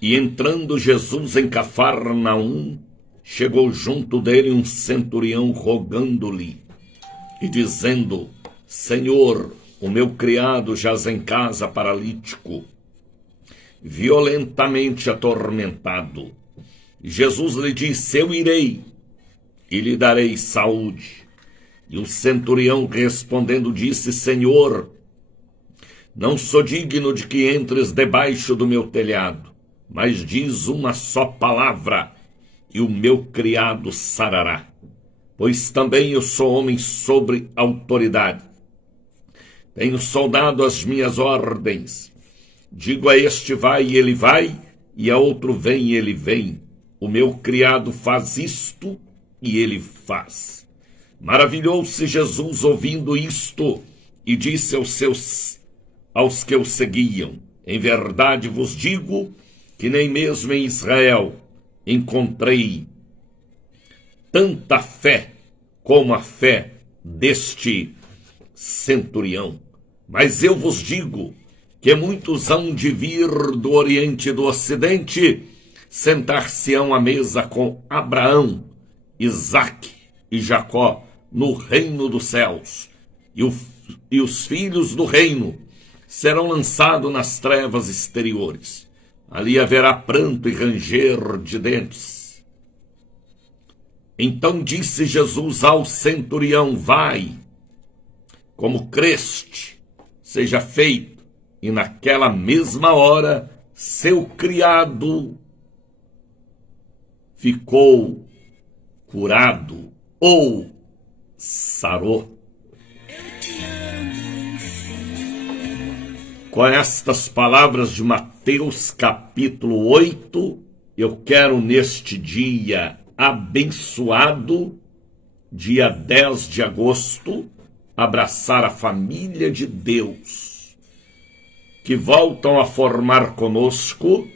E entrando Jesus em Cafarnaum, chegou junto dele um centurião rogando-lhe e dizendo: Senhor, o meu criado jaz em casa paralítico, violentamente atormentado. Jesus lhe disse: eu irei e lhe darei saúde. E o centurião respondendo disse: Senhor, não sou digno de que entres debaixo do meu telhado, mas diz uma só palavra e o meu criado sarará. Pois também eu sou homem sobre autoridade. Tenho soldado às minhas ordens. Digo a este vai e ele vai, e a outro vem e ele vem. O meu criado faz isto e ele faz. Maravilhou-se Jesus ouvindo isto e disse aos que o seguiam: em verdade vos digo que nem mesmo em Israel encontrei tanta fé como a fé deste centurião. Mas eu vos digo que muitos hão de vir do Oriente e do Ocidente, sentar-se-ão à mesa com Abraão, Isaque e Jacó no reino dos céus, e os filhos do reino serão lançados nas trevas exteriores. Ali haverá pranto e ranger de dentes. Então disse Jesus ao centurião: vai, como creste, seja feito. E naquela mesma hora, seu criado ficou curado ou sarou. Com estas palavras de Mateus capítulo 8, eu quero neste dia abençoado, dia 10 de agosto, abraçar a família de Deus, que voltam a formar conosco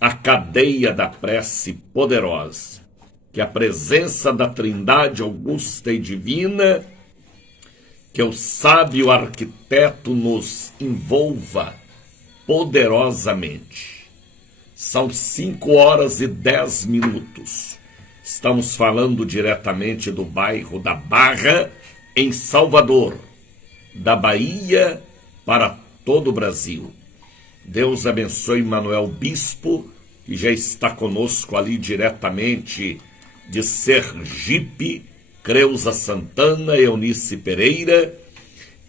a cadeia da prece poderosa. Que a presença da Trindade augusta e divina, que o sábio arquiteto nos envolva poderosamente. São 5h10. Estamos falando diretamente do bairro da Barra, em Salvador, da Bahia para todo o Brasil. Deus abençoe Manuel Bispo, que já está conosco ali diretamente de Sergipe, Creuza Santana, Eunice Pereira.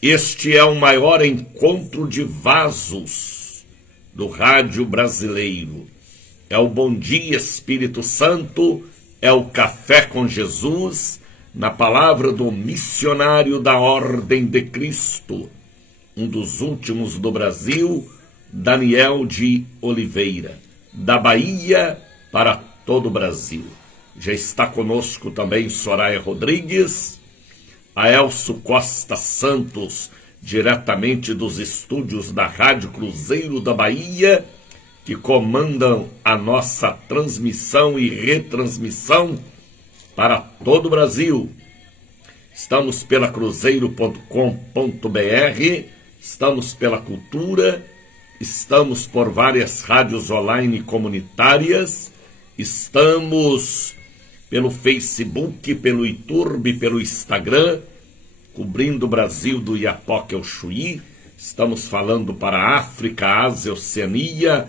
Este é o maior encontro de vasos do rádio brasileiro. É o Bom Dia Espírito Santo, é o Café com Jesus, na palavra do missionário da Ordem de Cristo, um dos últimos do Brasil, Daniel de Oliveira, da Bahia para todo o Brasil. Já está conosco também Soraya Rodrigues, Aelso Costa Santos, diretamente dos estúdios da Rádio Cruzeiro da Bahia, que comandam a nossa transmissão e retransmissão para todo o Brasil. Estamos pela cruzeiro.com.br, estamos pela Cultura, estamos por várias rádios online comunitárias, estamos pelo Facebook, pelo YouTube, pelo Instagram, cobrindo o Brasil do Iapoque ao Chuí. Estamos falando para a África, Ásia, Oceania,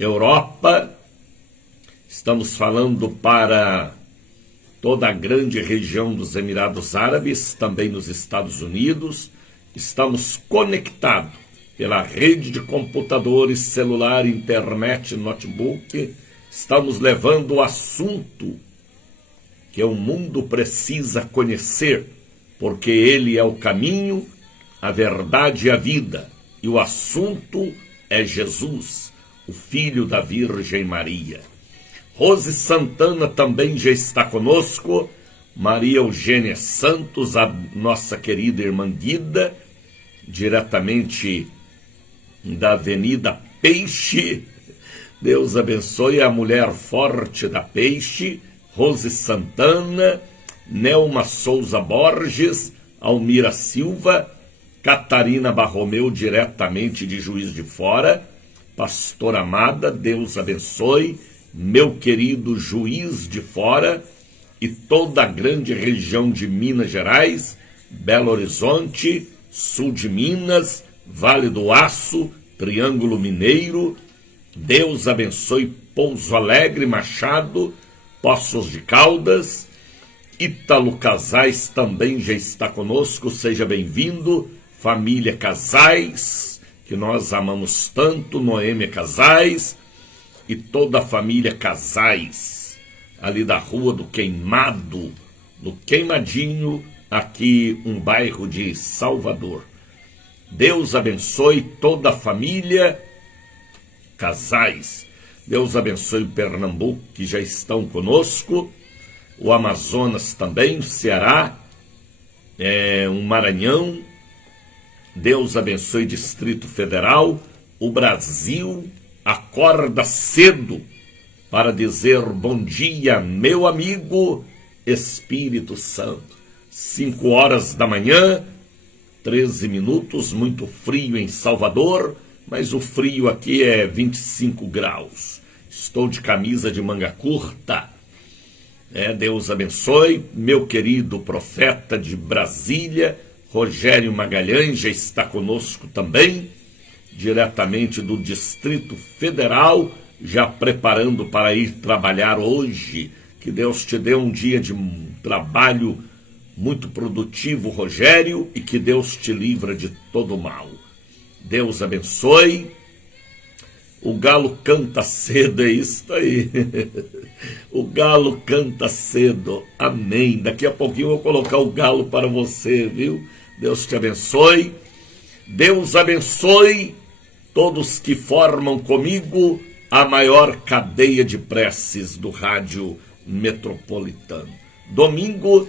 Europa. Estamos falando para toda a grande região dos Emirados Árabes, também nos Estados Unidos. Estamos conectados pela rede de computadores, celular, internet, notebook. Estamos levando o assunto que o mundo precisa conhecer, porque ele é o caminho, a verdade e a vida. E o assunto é Jesus, o Filho da Virgem Maria. Rose Santana também já está conosco, Maria Eugênia Santos, a nossa querida irmã Guida, diretamente da Avenida Peixe. Deus abençoe a mulher forte da Peixe, Rose Santana, Nelma Souza Borges, Almira Silva, Catarina Barromeu, diretamente de Juiz de Fora, pastora amada, Deus abençoe, meu querido Juiz de Fora e toda a grande região de Minas Gerais, Belo Horizonte, sul de Minas, Vale do Aço, Triângulo Mineiro. Deus abençoe Pouso Alegre, Machado, Poços de Caldas. Ítalo Casais também já está conosco, seja bem-vindo. Família Casais, que nós amamos tanto, Noêmia Casais e toda a família Casais, ali da Rua do Queimado, no Queimadinho, aqui um bairro de Salvador. Deus abençoe toda a família Casais. Deus abençoe o Pernambuco, que já estão conosco, o Amazonas também, o Ceará, o Maranhão. Deus abençoe Distrito Federal. O Brasil acorda cedo para dizer bom dia, meu amigo Espírito Santo. 5 horas da manhã, 13 minutos, muito frio em Salvador, mas o frio aqui é 25 graus. Estou de camisa de manga curta. Deus abençoe. Meu querido profeta de Brasília, Rogério Magalhães, já está conosco também, diretamente do Distrito Federal, já preparando para ir trabalhar hoje. Que Deus te dê um dia de trabalho muito produtivo, Rogério, e que Deus te livra de todo mal. Deus abençoe. O galo canta cedo, é isso aí. O galo canta cedo, amém. Daqui a pouquinho eu vou colocar o galo para você, viu? Deus te abençoe. Deus abençoe todos que formam comigo a maior cadeia de preces do rádio metropolitano. Domingo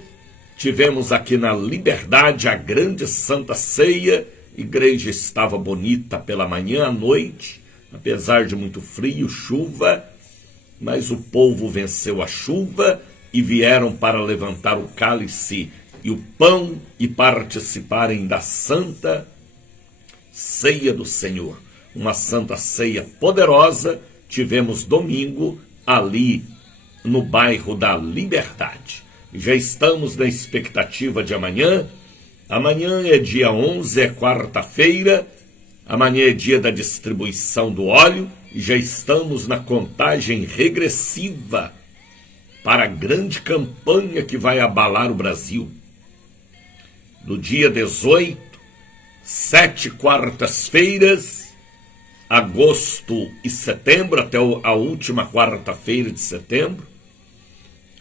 tivemos aqui na Liberdade a grande Santa Ceia. Igreja estava bonita pela manhã à noite, apesar de muito frio, chuva, mas o povo venceu a chuva e vieram para levantar o cálice e o pão e participarem da Santa Ceia do Senhor. Uma Santa Ceia poderosa tivemos domingo ali no bairro da Liberdade. Já estamos na expectativa de amanhã. Amanhã é dia 11, é quarta-feira. Amanhã é dia da distribuição do óleo e já estamos na contagem regressiva para a grande campanha que vai abalar o Brasil. Do dia 18, 7 quartas-feiras, agosto e setembro, até a última quarta-feira de setembro,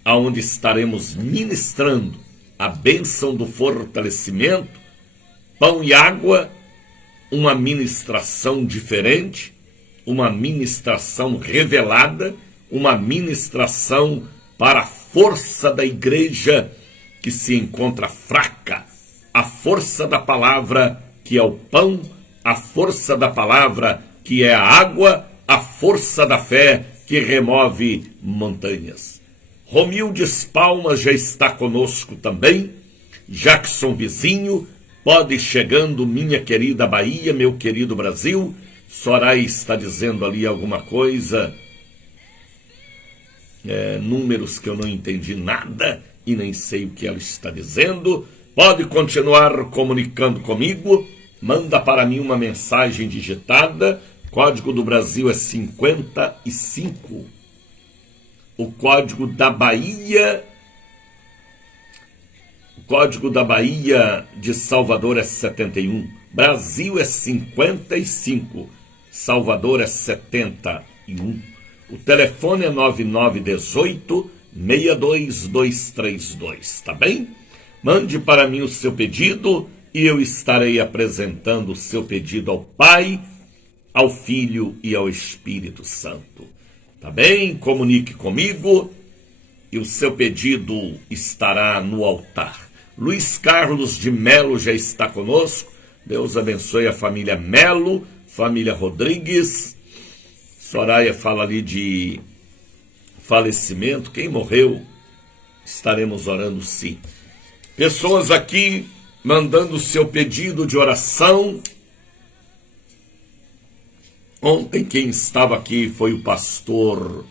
aonde estaremos ministrando a bênção do fortalecimento, pão e água, uma ministração diferente, uma ministração revelada, uma ministração para a força da igreja que se encontra fraca, a força da palavra que é o pão, a força da palavra que é a água, a força da fé que remove montanhas. Romildes Palmas já está conosco também, Jackson Vizinho, pode ir chegando, minha querida Bahia, meu querido Brasil. Soraya está dizendo ali alguma coisa, números que eu não entendi nada e nem sei o que ela está dizendo. Pode continuar comunicando comigo, manda para mim uma mensagem digitada, código do Brasil é 55, o código da Bahia de Salvador é 71, Brasil é 55, Salvador é 71. O telefone é 9918-62232, tá bem? Mande para mim o seu pedido e eu estarei apresentando o seu pedido ao Pai, ao Filho e ao Espírito Santo. Tá bem? Comunique comigo e o seu pedido estará no altar. Luiz Carlos de Melo já está conosco. Deus abençoe a família Melo, família Rodrigues. Soraya fala ali de falecimento. Quem morreu, estaremos orando sim. Pessoas aqui mandando seu pedido de oração. Ontem quem estava aqui foi o pastor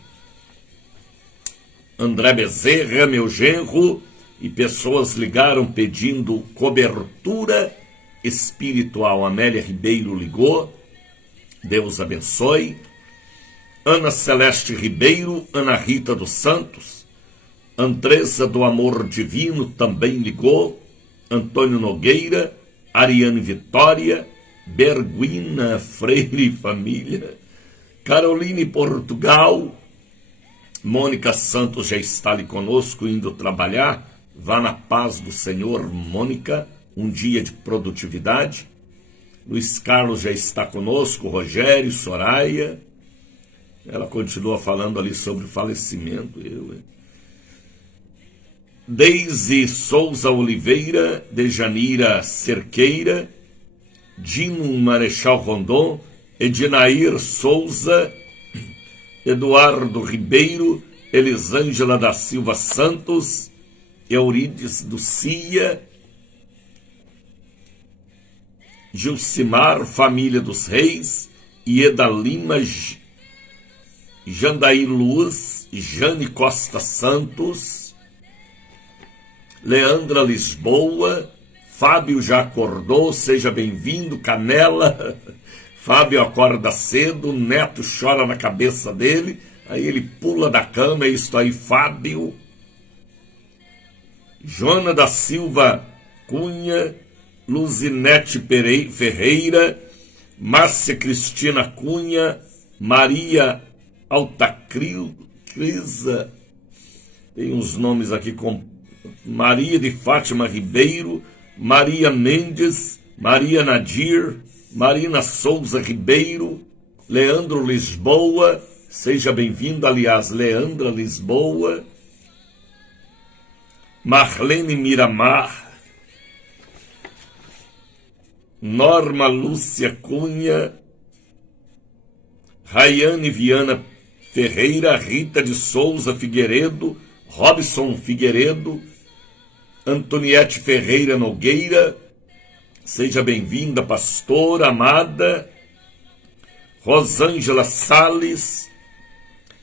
André Bezerra, meu genro, e pessoas ligaram pedindo cobertura espiritual. Amélia Ribeiro ligou, Deus abençoe. Ana Celeste Ribeiro, Ana Rita dos Santos, Andressa do Amor Divino também ligou, Antônio Nogueira, Ariane Vitória, Berguina Freire e família, Caroline Portugal, Mônica Santos já está ali conosco indo trabalhar. Vá na paz do Senhor, Mônica, um dia de produtividade. Luiz Carlos já está conosco, Rogério, Soraya. Ela continua falando ali sobre o falecimento. Deise Souza Oliveira, Dejanira Cerqueira, Dino Marechal Rondon, Edinair Souza, Eduardo Ribeiro, Elisângela da Silva Santos, Eurides do Cia, Gilcimar, Família dos Reis, Ieda Lima, Jandaí Luz, Jane Costa Santos, Leandra Lisboa, Fábio já acordou, seja bem-vindo, Canela. Fábio acorda cedo, Neto chora na cabeça dele, aí ele pula da cama, é isso aí, Fábio. Joana da Silva Cunha, Luzinete Ferreira, Márcia Cristina Cunha, Maria Altacrisa, tem uns nomes aqui com Maria de Fátima Ribeiro, Maria Mendes, Maria Nadir, Marina Souza Ribeiro, Leandro Lisboa, seja bem-vindo, aliás, Leandra Lisboa, Marlene Miramar, Norma Lúcia Cunha, Rayane Viana Ferreira, Rita de Souza Figueiredo, Robson Figueiredo, Antoniette Ferreira Nogueira, seja bem-vinda, pastora amada, Rosângela Salles,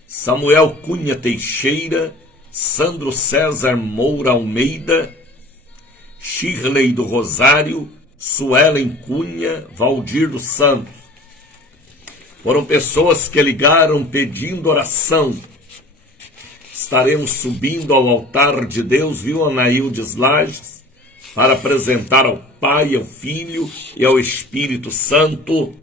Samuel Cunha Teixeira, Sandro César Moura Almeida, Shirley do Rosário, Suelen Cunha, Valdir dos Santos. Foram pessoas que ligaram pedindo oração. Estaremos subindo ao altar de Deus, viu, Anaildes Lages, para apresentar ao Pai, ao Filho e ao Espírito Santo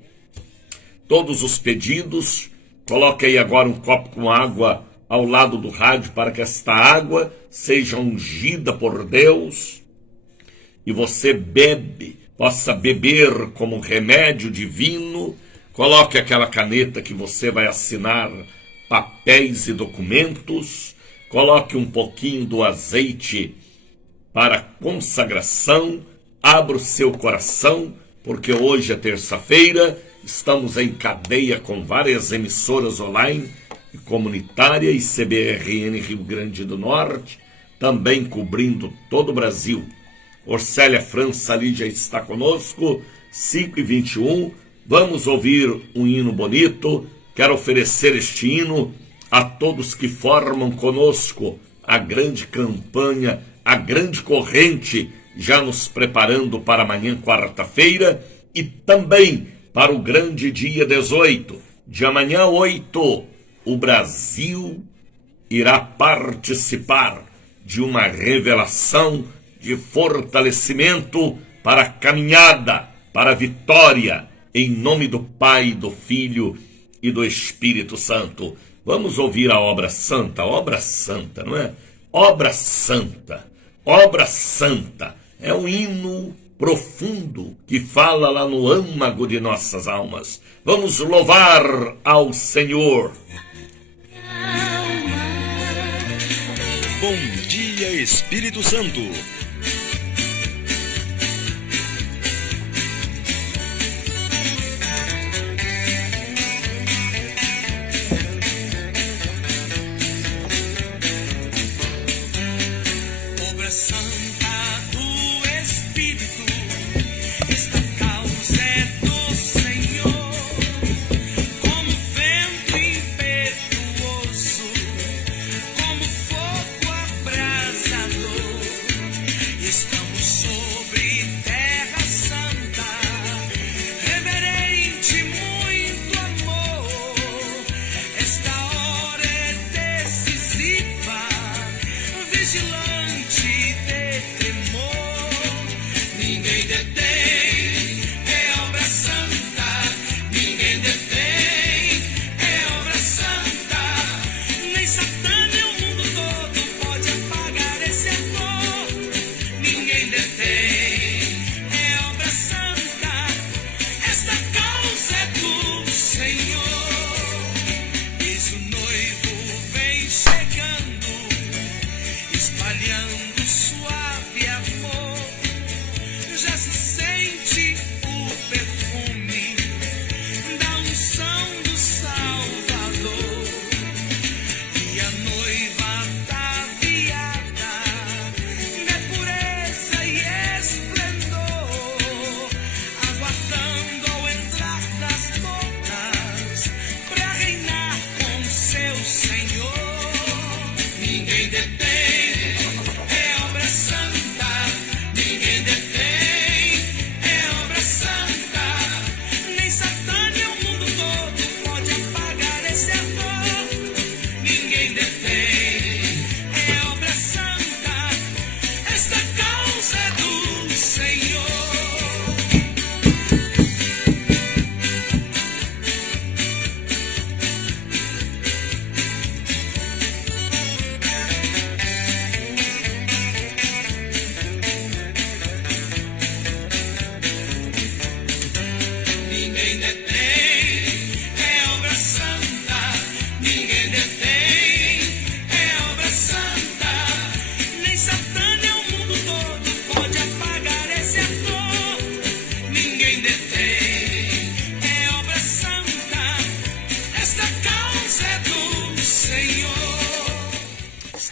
todos os pedidos. Coloque aí agora um copo com água ao lado do rádio para que esta água seja ungida por Deus e você possa beber como remédio divino. Coloque aquela caneta que você vai assinar papéis e documentos. Coloque um pouquinho do azeite para consagração. Abra o seu coração, porque hoje é terça-feira. Estamos em cadeia com várias emissoras online e comunitária e CBRN Rio Grande do Norte, também cobrindo todo o Brasil. Orcélia França ali já está conosco, 5h21. Vamos ouvir um hino bonito. Quero oferecer este hino a todos que formam conosco a grande campanha, a grande corrente, já nos preparando para amanhã, quarta-feira, e também para o grande dia 18. De amanhã, 8, o Brasil irá participar de uma revelação de fortalecimento para a caminhada, para a vitória, em nome do Pai, do Filho e do Espírito Santo. Vamos ouvir a obra santa, não é? Obra santa, é um hino profundo que fala lá no âmago de nossas almas. Vamos louvar ao Senhor. Bom dia, Espírito Santo.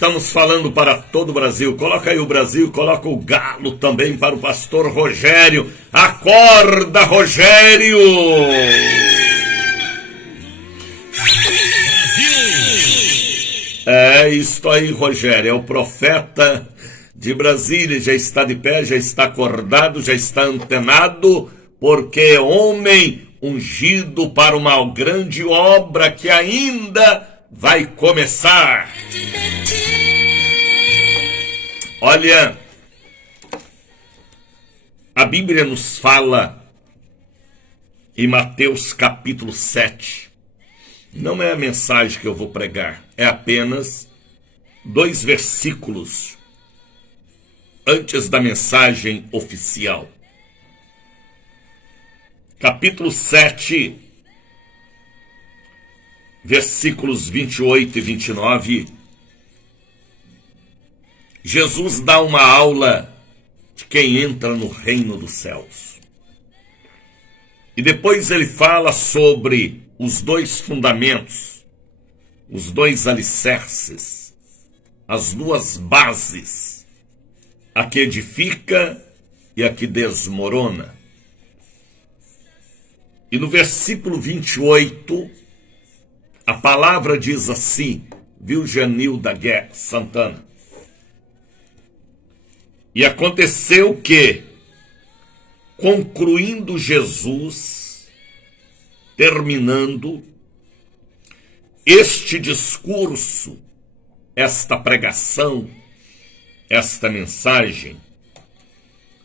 Estamos falando para todo o Brasil. Coloca aí o Brasil, coloca o galo também para o pastor Rogério. Acorda, Rogério! É isso aí, Rogério. É o profeta de Brasília. Já está de pé, já está acordado, já está antenado, porque é homem ungido para uma grande obra que ainda vai começar. Olha, a Bíblia nos fala em Mateus capítulo 7. Não é a mensagem que eu vou pregar, é apenas 2 versículos antes da mensagem oficial. Capítulo 7, versículos 28 e 29, Jesus dá uma aula de quem entra no reino dos céus. E depois ele fala sobre os 2 fundamentos, os 2 alicerces, as 2 bases, a que edifica e a que desmorona. E no versículo 28, a palavra diz assim, viu, Genilda Santana? E aconteceu que, concluindo Jesus, terminando este discurso, esta pregação, esta mensagem,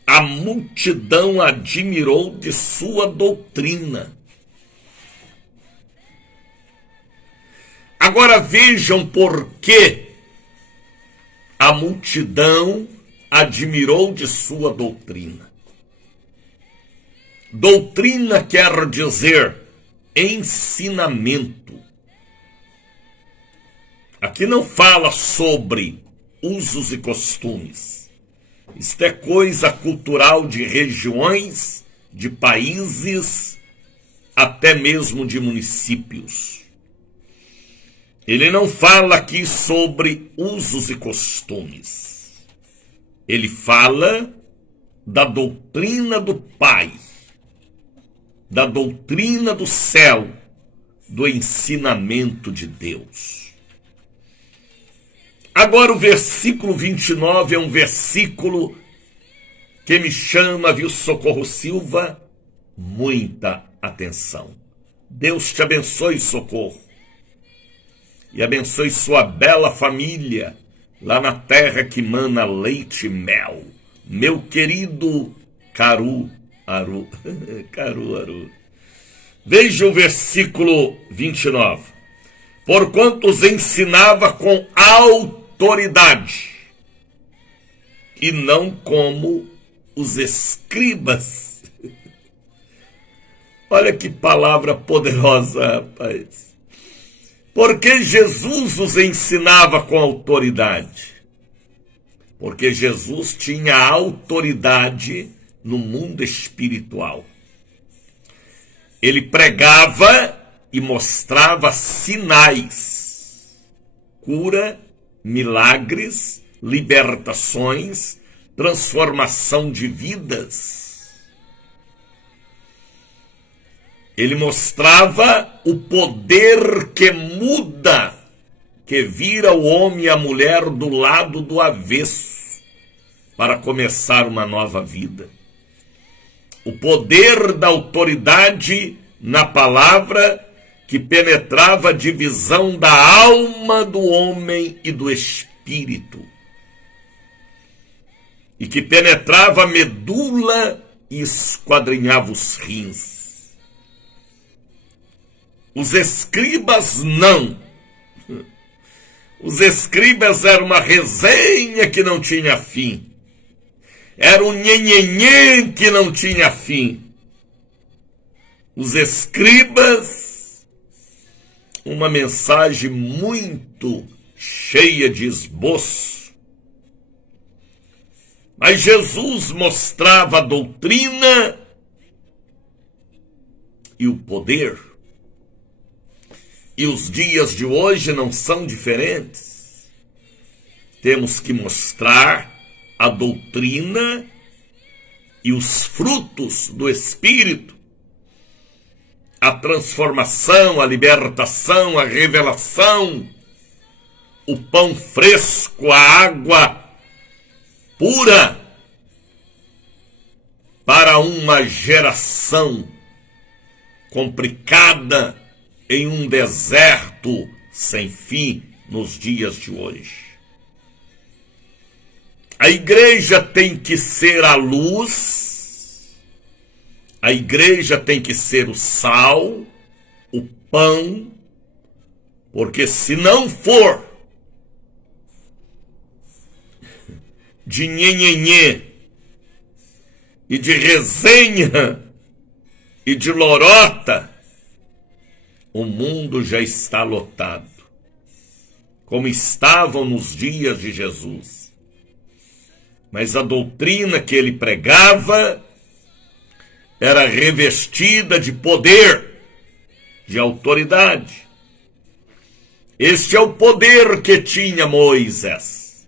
a multidão admirou de sua doutrina. Agora vejam por que a multidão admirou de sua doutrina. Doutrina quer dizer ensinamento. Aqui não fala sobre usos e costumes. Isto é coisa cultural de regiões, de países, até mesmo de municípios. Ele não fala aqui sobre usos e costumes. Ele fala da doutrina do Pai, da doutrina do céu, do ensinamento de Deus. Agora o versículo 29 é um versículo que me chama, viu, Socorro Silva, muita atenção. Deus te abençoe, Socorro, e abençoe sua bela família, lá na terra que mana leite e mel. Meu querido Caruaru. Caruaru. Veja o versículo 29. Porquanto os ensinava com autoridade, e não como os escribas. Olha que palavra poderosa, rapaz. Porque Jesus os ensinava com autoridade. Porque Jesus tinha autoridade no mundo espiritual. Ele pregava e mostrava sinais, cura, milagres, libertações, transformação de vidas. Ele mostrava o poder que muda, que vira o homem e a mulher do lado do avesso, para começar uma nova vida. O poder da autoridade na palavra que penetrava a divisão da alma do homem e do espírito. E que penetrava a medula e esquadrinhava os rins. Os escribas não. Os escribas eram uma resenha que não tinha fim. Era um nhenhenhen que não tinha fim. Os escribas, uma mensagem muito cheia de esboço. Mas Jesus mostrava a doutrina e o poder. E os dias de hoje não são diferentes. temos que mostrar a doutrina e os frutos do Espírito, a transformação, a libertação, a revelação, o pão fresco, a água pura, para uma geração complicada em um deserto sem fim nos dias de hoje. A igreja tem que ser a luz, a igreja tem que ser o sal, o pão, porque se não for de nhenhenhê e de resenha e de lorota, o mundo já está lotado, como estavam nos dias de Jesus. Mas a doutrina que ele pregava era revestida de poder, de autoridade. Este é o poder que tinha Moisés.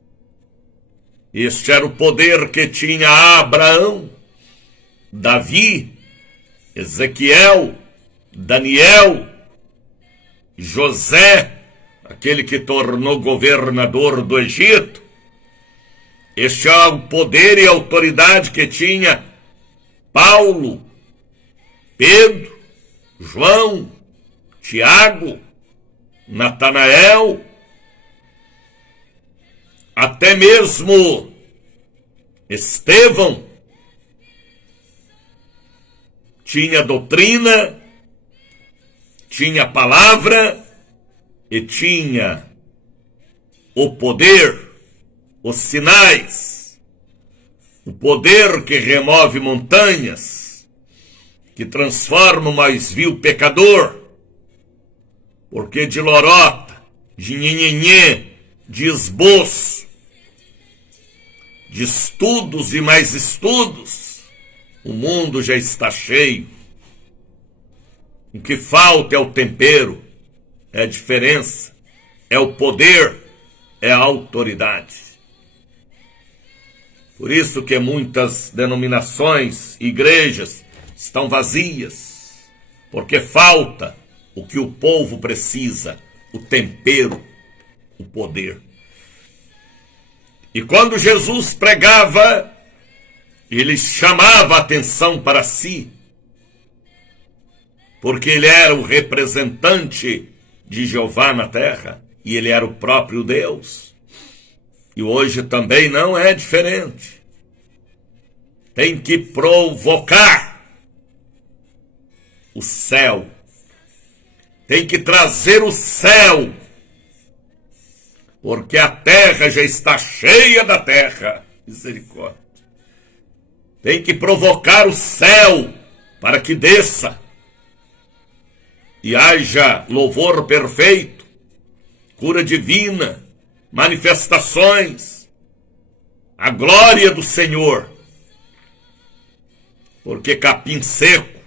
Este era o poder que tinha Abraão, Davi, Ezequiel, Daniel, José, aquele que tornou governador do Egito. Este é o poder e autoridade que tinha Paulo, Pedro, João, Tiago, Natanael, até mesmo Estevão. Tinha doutrina, tinha palavra e tinha o poder, os sinais, o poder que remove montanhas, que transforma o mais vil pecador, porque de lorota, de nhenhenhê, de esboço, de estudos e mais estudos, o mundo já está cheio. O que falta é o tempero, é a diferença, é o poder, é a autoridade. Por isso que muitas denominações, igrejas, estão vazias, porque falta o que o povo precisa, o tempero, o poder. E quando Jesus pregava, ele chamava a atenção para si, porque ele era o representante de Jeová na terra, e ele era o próprio Deus. E hoje também não é diferente. Tem que provocar o céu, tem que trazer o céu, porque a terra já está cheia da terra. Misericórdia. Tem que provocar o céu para que desça e haja louvor perfeito, cura divina, manifestações, a glória do Senhor. Porque capim seco,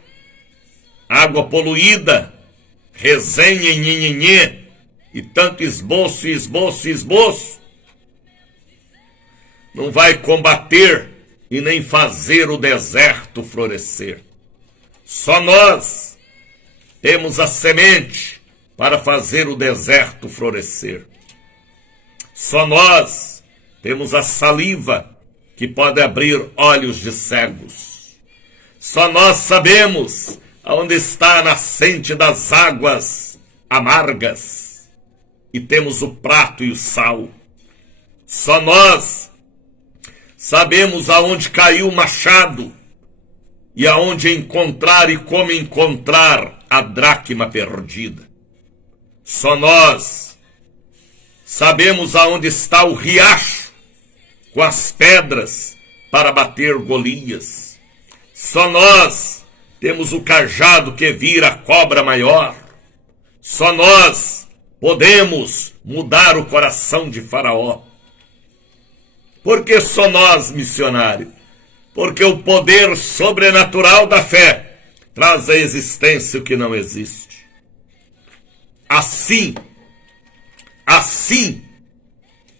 água poluída, resenha e nhenhenhê, e tanto esboço, esboço, esboço, não vai combater e nem fazer o deserto florescer. Só nós temos a semente para fazer o deserto florescer. Só nós temos a saliva que pode abrir olhos de cegos. Só nós sabemos aonde está a nascente das águas amargas e temos o prato e o sal. Só nós sabemos aonde caiu o machado e aonde encontrar e como encontrar a dracma perdida. Só nós sabemos aonde está o riacho com as pedras para bater Golias. Só nós temos o cajado que vira a cobra maior. Só nós podemos mudar o coração de Faraó. Por que só nós, missionário? Porque o poder sobrenatural da fé traz à existência o que não existe. Assim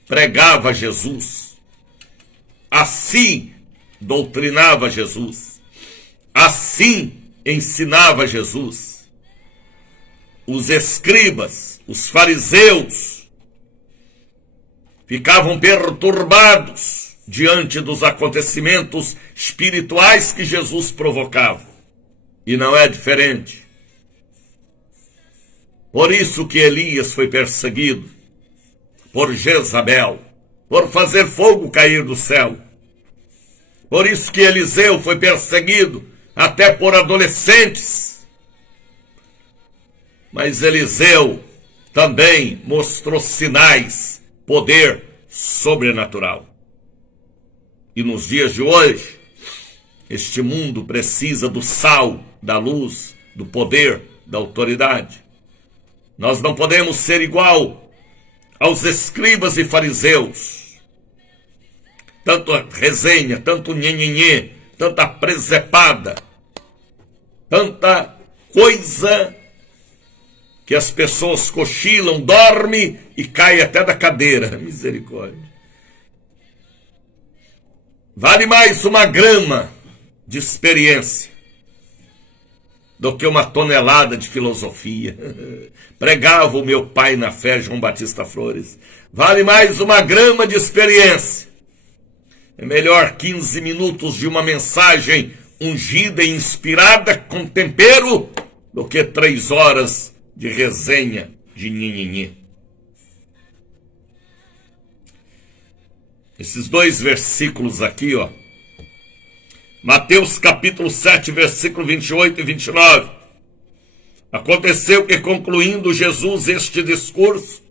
pregava Jesus, assim doutrinava Jesus, assim ensinava Jesus. Os escribas, os fariseus, ficavam perturbados diante dos acontecimentos espirituais que Jesus provocava. E não é diferente. Por isso que Elias foi perseguido por Jezabel, por fazer fogo cair do céu. Por isso que Eliseu foi perseguido até por adolescentes. Mas Eliseu também mostrou sinais, poder sobrenatural. E nos dias de hoje, este mundo precisa do sal, da luz, do poder, da autoridade. Nós não podemos ser igual aos escribas e fariseus. Tanto resenha, tanto nhenhenhê, tanta presepada, tanta coisa que as pessoas cochilam, dormem e caem até da cadeira. Misericórdia. Vale mais uma grama de experiência do que uma tonelada de filosofia. Pregava o meu pai na fé, João Batista Flores. Vale mais uma grama de experiência. É melhor 15 minutos de uma mensagem ungida e inspirada com tempero do que 3 horas de resenha de nhenhenhê. Esses 2 versículos aqui, ó. Mateus capítulo 7, versículo 28 e 29. Aconteceu que, concluindo Jesus este discurso,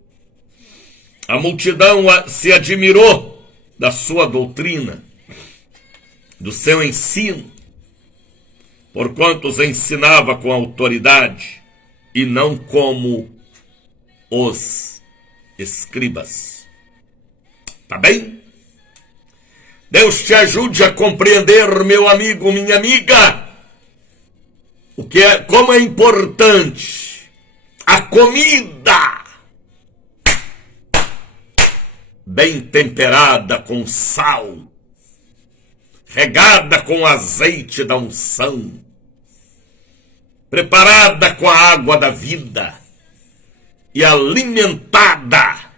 a multidão se admirou da sua doutrina, do seu ensino, porquanto os ensinava com autoridade e não como os escribas. Tá bem? Deus te ajude a compreender, meu amigo, minha amiga, como é importante a comida bem temperada com sal, regada com azeite da unção, preparada com a água da vida e alimentada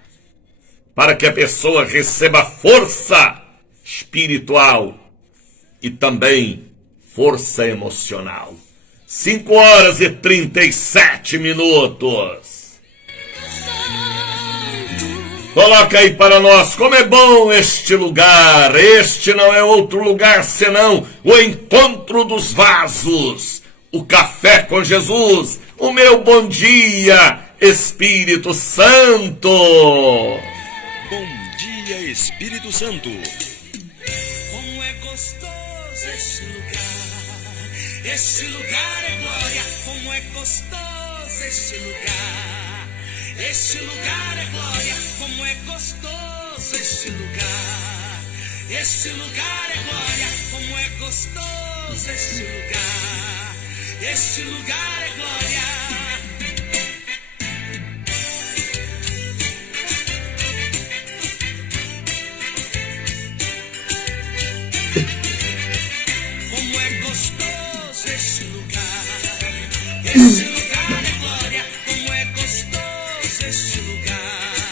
para que a pessoa receba força espiritual e também força emocional. 5 horas e 37 minutos. Coloca aí para nós como é bom este lugar. Este não é outro lugar senão o encontro dos vasos, o café com Jesus. O meu bom dia, Espírito Santo. Bom dia, Espírito Santo. Como é gostoso este lugar. Este lugar é glória. Como é gostoso este lugar. Este lugar é glória. Como é gostoso este lugar. Este lugar é glória. Como é gostoso este lugar. Este lugar é glória. Como é gostoso este lugar. Este lugar é glória. Como é gostoso este lugar.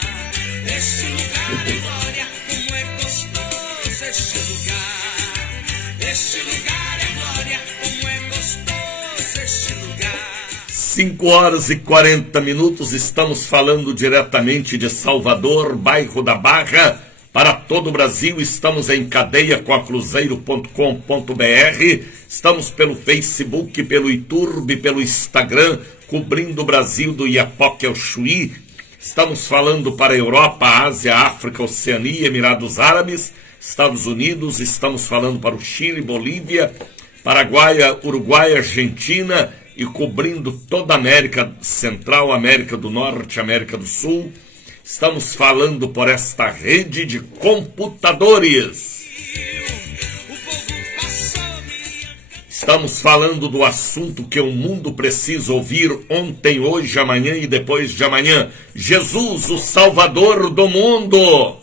Este lugar é glória. Como é gostoso este lugar. Este lugar é glória. Como é gostoso este lugar. 5 horas e 40 minutos, estamos falando diretamente de Salvador, bairro da Barra, para todo o Brasil. Estamos em cadeia com a cruzeiro.com.br, estamos pelo Facebook, pelo YouTube, pelo Instagram, cobrindo o Brasil do Iapoque ao Chuí. Estamos falando para a Europa, Ásia, África, Oceania, Emirados Árabes, Estados Unidos. Estamos falando para o Chile, Bolívia, Paraguai, Uruguai, Argentina, e cobrindo toda a América Central, América do Norte, América do Sul. Estamos falando por esta rede de computadores. Estamos falando do assunto que o mundo precisa ouvir ontem, hoje, amanhã e depois de amanhã. Jesus, o Salvador do mundo.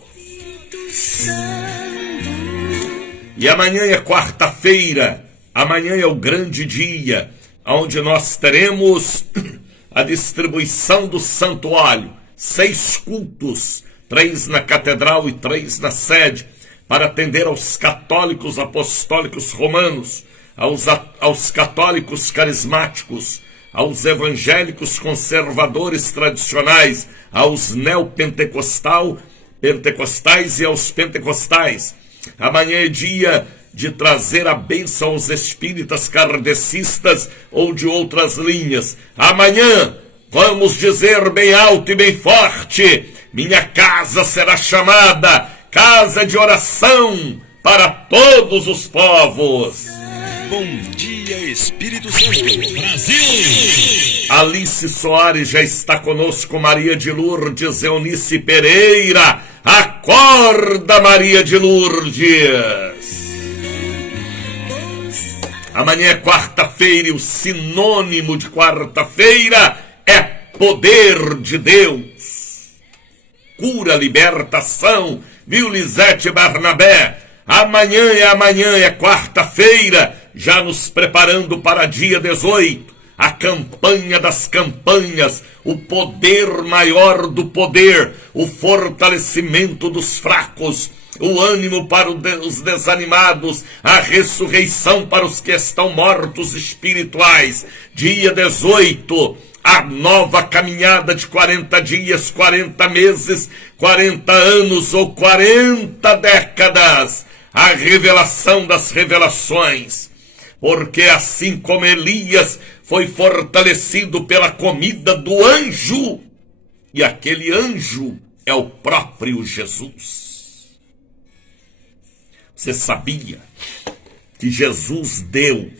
E amanhã é quarta-feira, amanhã é o grande dia, onde nós teremos a distribuição do santo óleo, 6 cultos, 3 na catedral e 3 na sede, para atender aos católicos apostólicos romanos, aos católicos carismáticos, aos evangélicos conservadores tradicionais, aos neopentecostais e aos pentecostais. Amanhã é dia de trazer a bênção aos espíritas kardecistas ou de outras linhas. Amanhã vamos dizer bem alto e bem forte: minha casa será chamada casa de oração para todos os povos. Bom dia, Espírito Santo. Brasil! Alice Soares já está conosco, Maria de Lourdes, Eunice Pereira. Acorda, Maria de Lourdes. Amanhã é quarta-feira e o sinônimo de quarta-feira é poder de Deus. Cura, libertação, viu, Lisete Barnabé? Amanhã é quarta-feira, já nos preparando para dia 18, a campanha das campanhas, o poder maior do poder, o fortalecimento dos fracos, o ânimo para os desanimados, a ressurreição para os que estão mortos espirituais. Dia 18, a nova caminhada de 40 dias, 40 meses, 40 anos ou 40 décadas. A revelação das revelações, porque assim como Elias foi fortalecido pela comida do anjo, e aquele anjo é o próprio Jesus. Você sabia que Jesus deu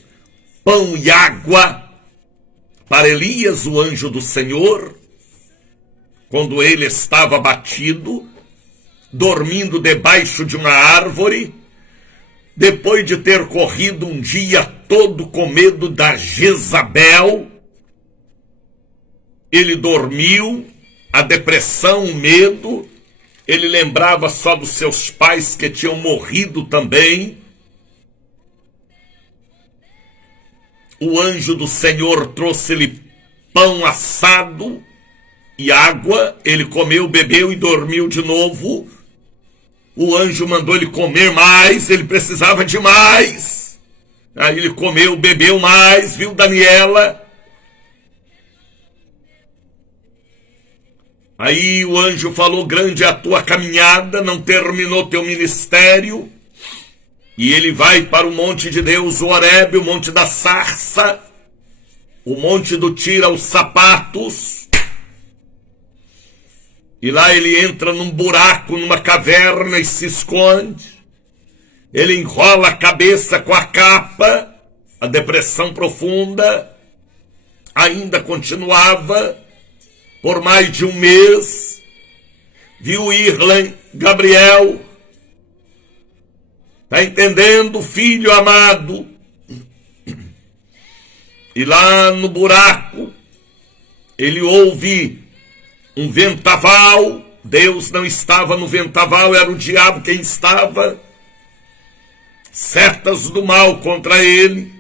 pão e água para Elias, o anjo do Senhor, quando ele estava abatido, dormindo debaixo de uma árvore, depois de ter corrido um dia todo com medo da Jezabel? Ele dormiu, a depressão, o medo, ele lembrava só dos seus pais que tinham morrido também. O anjo do Senhor trouxe-lhe pão assado e água, ele comeu, bebeu e dormiu de novo. O anjo mandou ele comer mais, ele precisava de mais. Aí ele comeu, bebeu mais, viu, Daniela? Aí o anjo falou: grande é a tua caminhada, não terminou teu ministério. E ele vai para o monte de Deus, o Horebe, o monte da sarça, o monte do tira os sapatos. E lá ele entra num buraco, numa caverna e se esconde. Ele enrola a cabeça com a capa, a depressão profunda ainda continuava por mais de um mês. Viu Irlan Gabriel? Tá entendendo, filho amado? E lá no buraco, ele ouve um ventaval. Deus não estava no ventaval, era o diabo quem estava. Setas do mal contra ele.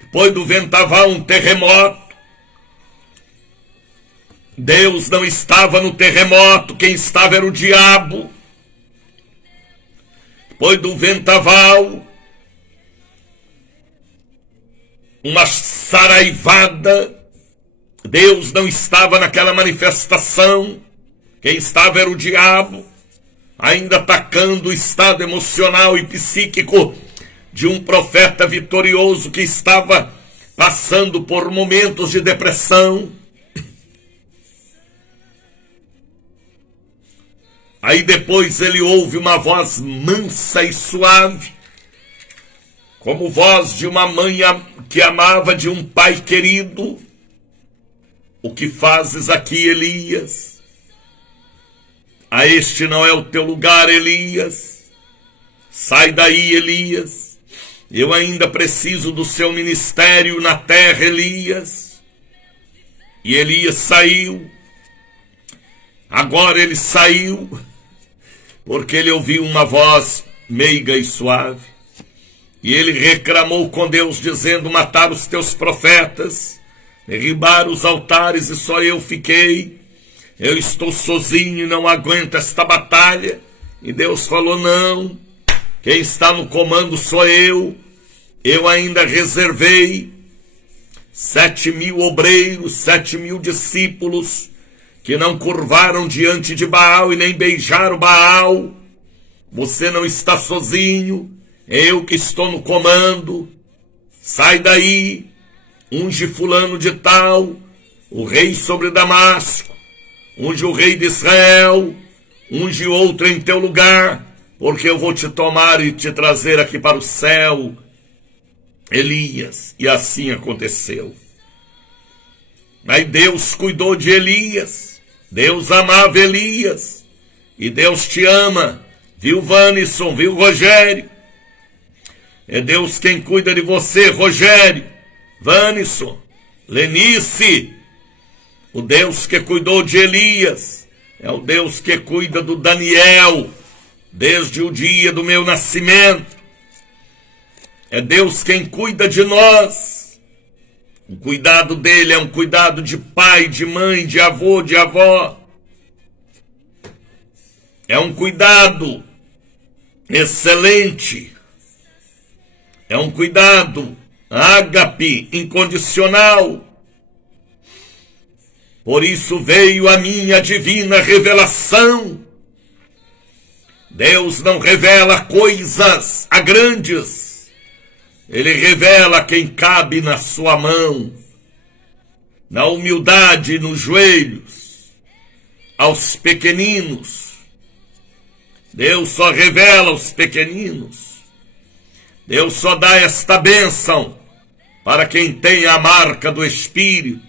Depois do ventaval, um terremoto. Deus não estava no terremoto, quem estava era o diabo. Depois do ventaval, uma saraivada. Deus não estava naquela manifestação, quem estava era o diabo, ainda atacando o estado emocional e psíquico de um profeta vitorioso que estava passando por momentos de depressão. Aí depois ele ouve uma voz mansa e suave, como voz de uma mãe que amava, de um pai querido. O que fazes aqui, Elias? A este não é o teu lugar, Elias. Sai daí, Elias. Eu ainda preciso do seu ministério na terra, Elias. E Elias saiu. Agora ele saiu porque ele ouviu uma voz meiga e suave, e ele reclamou com Deus, dizendo: mataram os teus profetas, derribaram os altares, e só eu fiquei. Eu estou sozinho e não aguento esta batalha. E Deus falou: não, quem está no comando sou eu. Eu ainda reservei 7.000 obreiros, 7.000 discípulos, que não curvaram diante de Baal e nem beijaram Baal. Você não está sozinho, é eu que estou no comando. Sai daí, unge fulano de tal, o rei sobre Damasco, unge o rei de Israel, unge outro em teu lugar, porque eu vou te tomar e te trazer aqui para o céu, Elias. E assim aconteceu. Mas Deus cuidou de Elias, Deus amava Elias, e Deus te ama, viu, Vanisson, viu, Rogério? É Deus quem cuida de você, Rogério, Vanisson, Lenice. O Deus que cuidou de Elias é o Deus que cuida do Daniel desde o dia do meu nascimento. É Deus quem cuida de nós. O cuidado dele é um cuidado de pai, de mãe, de avô, de avó. É um cuidado excelente. É um cuidado ágape, incondicional. Por isso veio a minha divina revelação. Deus não revela coisas a grandes. Ele revela quem cabe na sua mão, na humildade, nos joelhos, aos pequeninos. Deus só revela aos pequeninos. Deus só dá esta bênção para quem tem a marca do Espírito.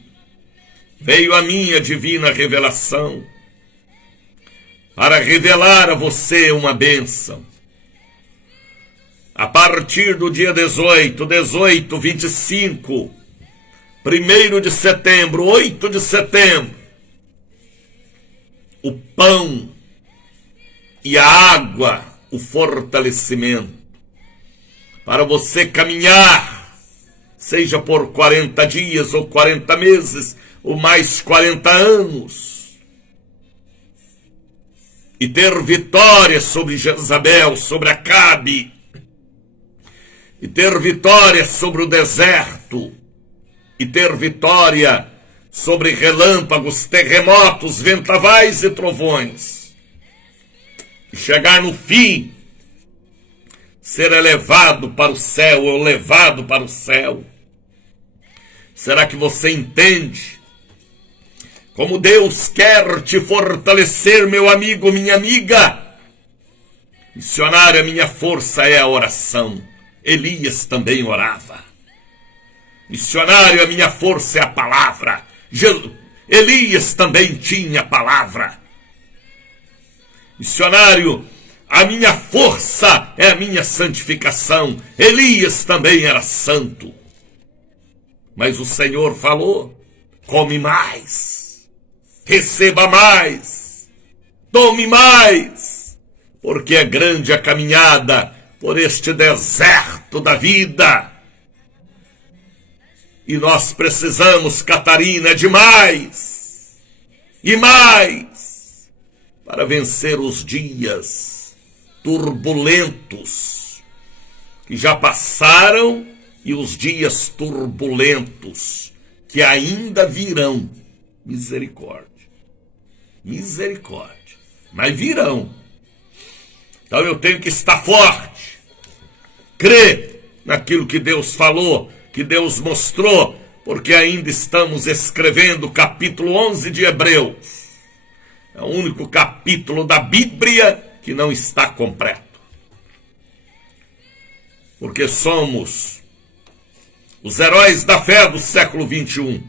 Veio a minha divina revelação para revelar a você uma bênção. A partir do dia 18, 25, 1º de setembro, 8 de setembro, o pão e a água, o fortalecimento, para você caminhar, seja por 40 dias ou 40 meses, ou mais 40 anos, e ter vitória sobre Jezabel, sobre Acabe, e ter vitória sobre o deserto, e ter vitória sobre relâmpagos, terremotos, vendavais e trovões, e chegar no fim, ser elevado para o céu, ou levado para o céu. Será que você entende como Deus quer te fortalecer, meu amigo, minha amiga? Missionário, a minha força é a oração. Elias também orava. Missionário, a minha força é a palavra. Elias também tinha a palavra. Missionário, a minha força é a minha santificação. Elias também era santo. Mas o Senhor falou: come mais, receba mais, tome mais, porque é grande a caminhada por este deserto da vida. E nós precisamos, Catarina, de mais e mais para vencer os dias turbulentos que já passaram e os dias turbulentos que ainda virão. Misericórdia, misericórdia, mas virão. Então eu tenho que estar forte, crer naquilo que Deus falou, que Deus mostrou, porque ainda estamos escrevendo o capítulo 11 de Hebreus. É o único capítulo da Bíblia que não está completo. Porque somos os heróis da fé do século 21.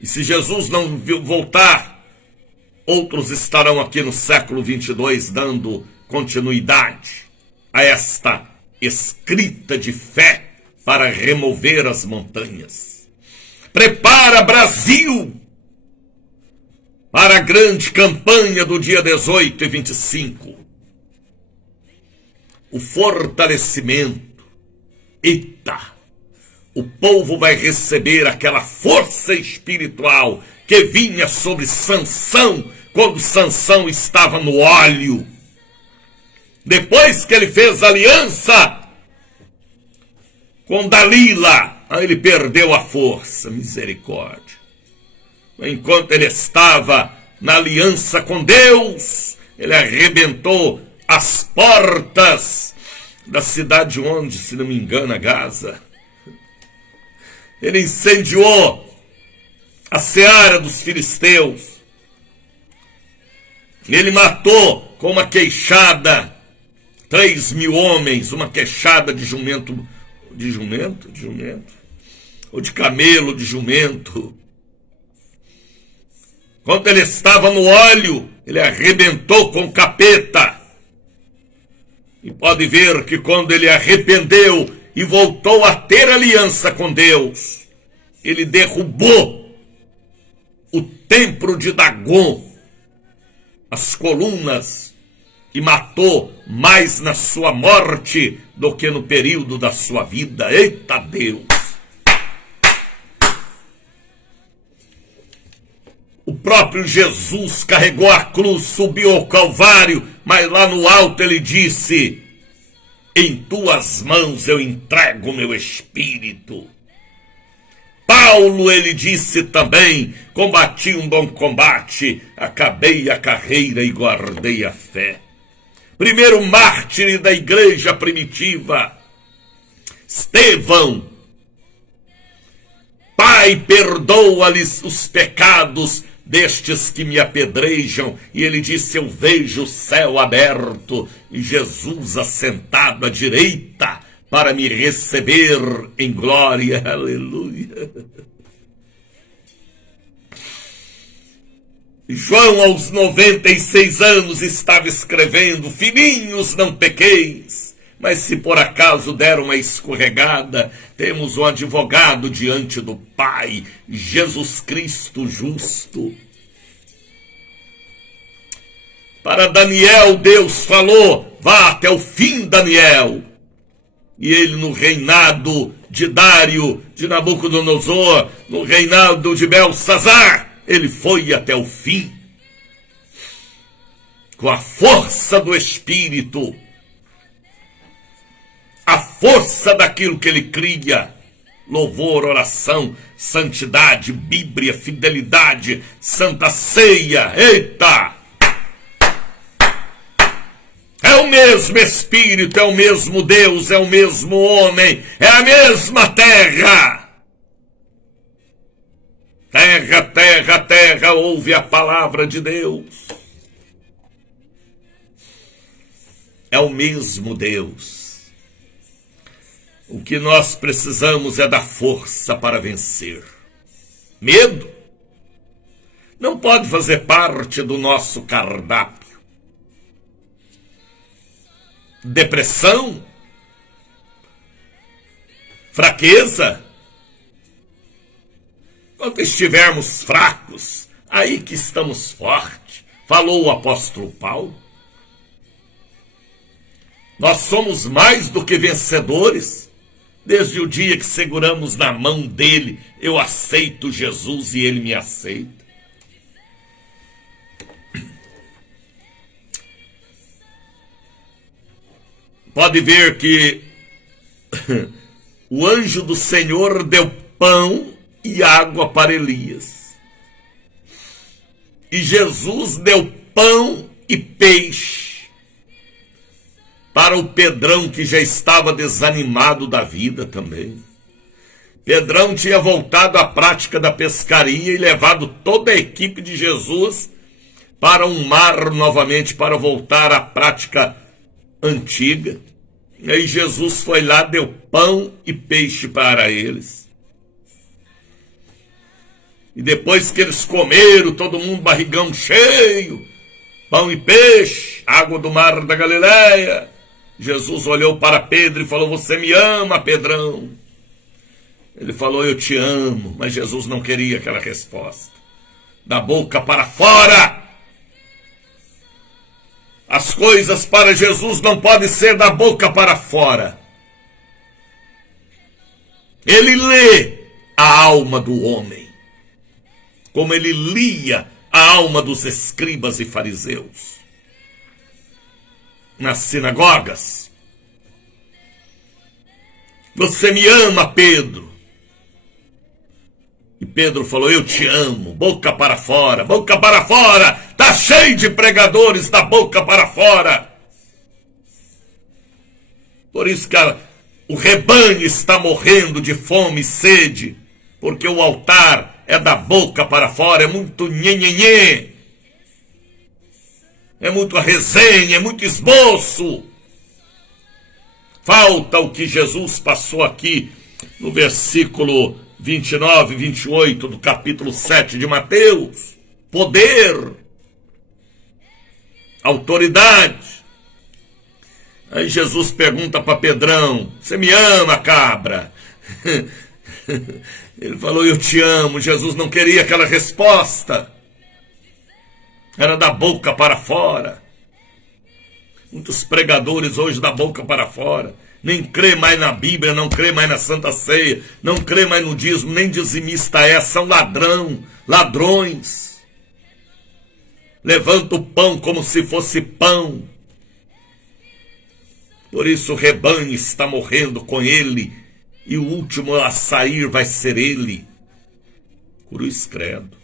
E se Jesus não voltar, outros estarão aqui no século 22 dando continuidade a esta escrita de fé para remover as montanhas. Prepara, Brasil, para a grande campanha do dia 18 e 25. O fortalecimento. Eita! O povo vai receber aquela força espiritual que vinha sobre Sansão, quando Sansão estava no óleo. Depois que ele fez aliança com Dalila, aí ele perdeu a força, misericórdia. Enquanto ele estava na aliança com Deus, ele arrebentou as portas da cidade onde, se não me engano, Gaza. Ele incendiou a seara dos filisteus. Ele matou com uma queixada 3.000 homens, uma queixada de jumento, ou de camelo, de jumento. Quando ele estava no óleo, ele arrebentou com o capeta. E pode ver que quando ele arrependeu e voltou a ter aliança com Deus, ele derrubou o templo de Dagon, as colunas, e matou mais na sua morte do que no período da sua vida. Eita Deus! O próprio Jesus carregou a cruz, subiu ao Calvário, mas lá no alto ele disse: em tuas mãos eu entrego o meu espírito. Paulo, ele disse também: combati um bom combate, acabei a carreira e guardei a fé. Primeiro mártir da igreja primitiva, Estevão: Pai, perdoa-lhes os pecados destes que me apedrejam. E ele disse: eu vejo o céu aberto e Jesus assentado à direita para me receber em glória. Aleluia. João, aos 96 anos, estava escrevendo: filhinhos, não pequeis, mas se por acaso der uma escorregada, temos um advogado diante do Pai, Jesus Cristo justo. Para Daniel, Deus falou: vá até o fim, Daniel. E ele, no reinado de Dário, de Nabucodonosor, no reinado de Belsazar, ele foi até o fim, com a força do Espírito, a força daquilo que ele cria: louvor, oração, santidade, Bíblia, fidelidade, santa ceia. Eita! É o mesmo Espírito, é o mesmo Deus, é o mesmo homem, é a mesma terra. Terra, terra, terra, ouve a palavra de Deus. É o mesmo Deus. O que nós precisamos é da força para vencer. Medo não pode fazer parte do nosso cardápio. Depressão, fraqueza, quando estivermos fracos, aí que estamos fortes, falou o apóstolo Paulo. Nós somos mais do que vencedores, desde o dia que seguramos na mão dele: eu aceito Jesus e ele me aceita. Pode ver que o anjo do Senhor deu pão e água para Elias. E Jesus deu pão e peixe para o Pedrão, que já estava desanimado da vida também. Pedrão tinha voltado à prática da pescaria e levado toda a equipe de Jesus para um mar novamente, para voltar à prática antiga. E aí Jesus foi lá, deu pão e peixe para eles. E depois que eles comeram, todo mundo barrigão cheio, pão e peixe, água do mar da Galileia, Jesus olhou para Pedro e falou: você me ama, Pedrão? Ele falou: eu te amo. Mas Jesus não queria aquela resposta. da boca para fora. As coisas para Jesus não podem ser da boca para fora. Ele lê a alma do homem, como ele lia a alma dos escribas e fariseus. Nas sinagogas, você me ama, Pedro? E Pedro falou, eu te amo, boca para fora, boca para fora. Tá cheio de pregadores da boca para fora. Por isso que o rebanho está morrendo de fome e sede, porque o altar é da boca para fora, é muito nhenhenhê, é muito a resenha, é muito esboço. Falta o que Jesus passou aqui no versículo 29 e 28 do capítulo 7 de Mateus. Poder, autoridade. Aí Jesus pergunta para Pedrão, você me ama, cabra? Ele falou, eu te amo. Jesus não queria aquela resposta. Era da boca para fora. Muitos pregadores hoje da boca para fora. Nem crê mais na Bíblia, não crê mais na Santa Ceia, não crê mais no dízimo, nem dizimista é, são ladrões. Levanta o pão como se fosse pão. Por isso o rebanho está morrendo com ele, e o último a sair vai ser ele. Cruz credo.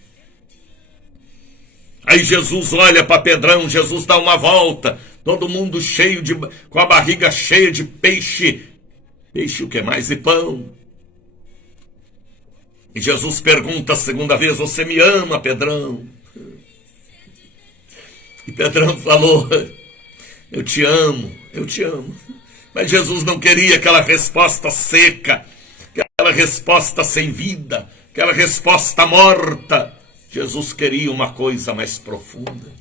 Aí Jesus olha para Pedrão, Jesus dá uma volta, todo mundo com a barriga cheia de peixe. Peixe o que mais? E pão. E Jesus pergunta a segunda vez, você me ama, Pedrão? E Pedrão falou, eu te amo, eu te amo. Mas Jesus não queria aquela resposta seca, aquela resposta sem vida, aquela resposta morta. Jesus queria uma coisa mais profunda.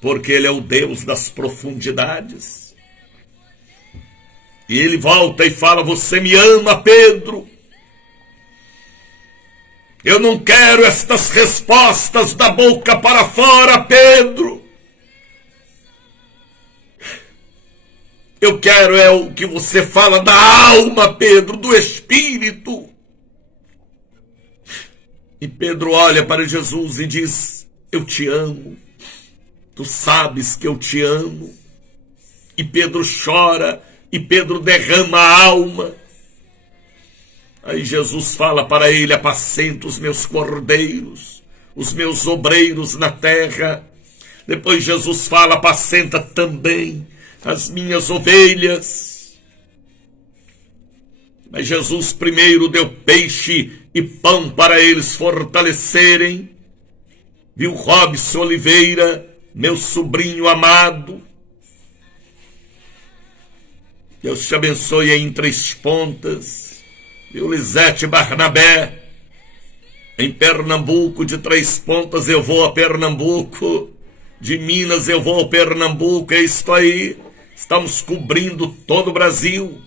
Porque ele é o Deus das profundidades. E ele volta e fala, você me ama, Pedro? Eu não quero estas respostas da boca para fora, Pedro. Eu quero é o que você fala da alma, Pedro, do Espírito. E Pedro olha para Jesus e diz, eu te amo. Tu sabes que eu te amo. E Pedro chora, e Pedro derrama a alma. Aí Jesus fala para ele, apacenta os meus cordeiros, os meus obreiros na terra. Depois Jesus fala, apacenta também as minhas ovelhas. Mas Jesus primeiro deu peixe e pão para eles fortalecerem. Viu Robson Oliveira, meu sobrinho amado? Deus te abençoe aí em Três Pontas. Viu Lisete Barnabé? Em Pernambuco, de Três Pontas eu vou a Pernambuco. De Minas eu vou a Pernambuco. É isso aí. Estamos cobrindo todo o Brasil.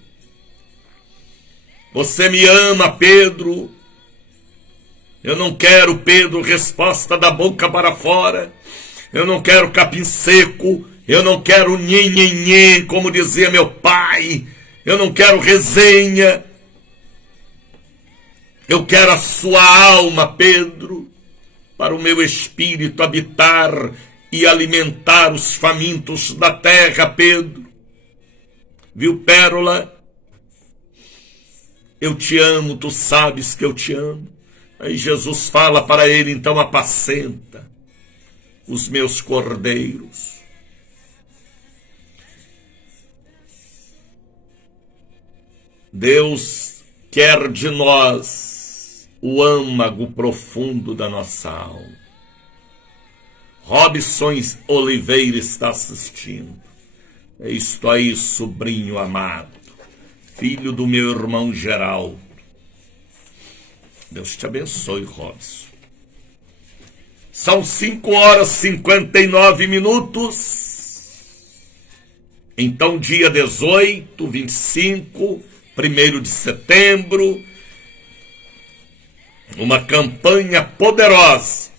Você me ama, Pedro? Eu não quero, Pedro, resposta da boca para fora. Eu não quero capim seco. Eu não quero nhenhenhê, como dizia meu pai. Eu não quero resenha. Eu quero a sua alma, Pedro, para o meu espírito habitar e alimentar os famintos da terra, Pedro. Viu, Pérola? Eu te amo, tu sabes que eu te amo. Aí Jesus fala para ele, então apacenta os meus cordeiros. Deus quer de nós o âmago profundo da nossa alma. Robson Oliveira está assistindo. É isto aí, sobrinho amado, filho do meu irmão Geraldo. Deus te abençoe, Robson. São 5h59. Então, dia 18, 25, 1º de setembro, uma campanha poderosa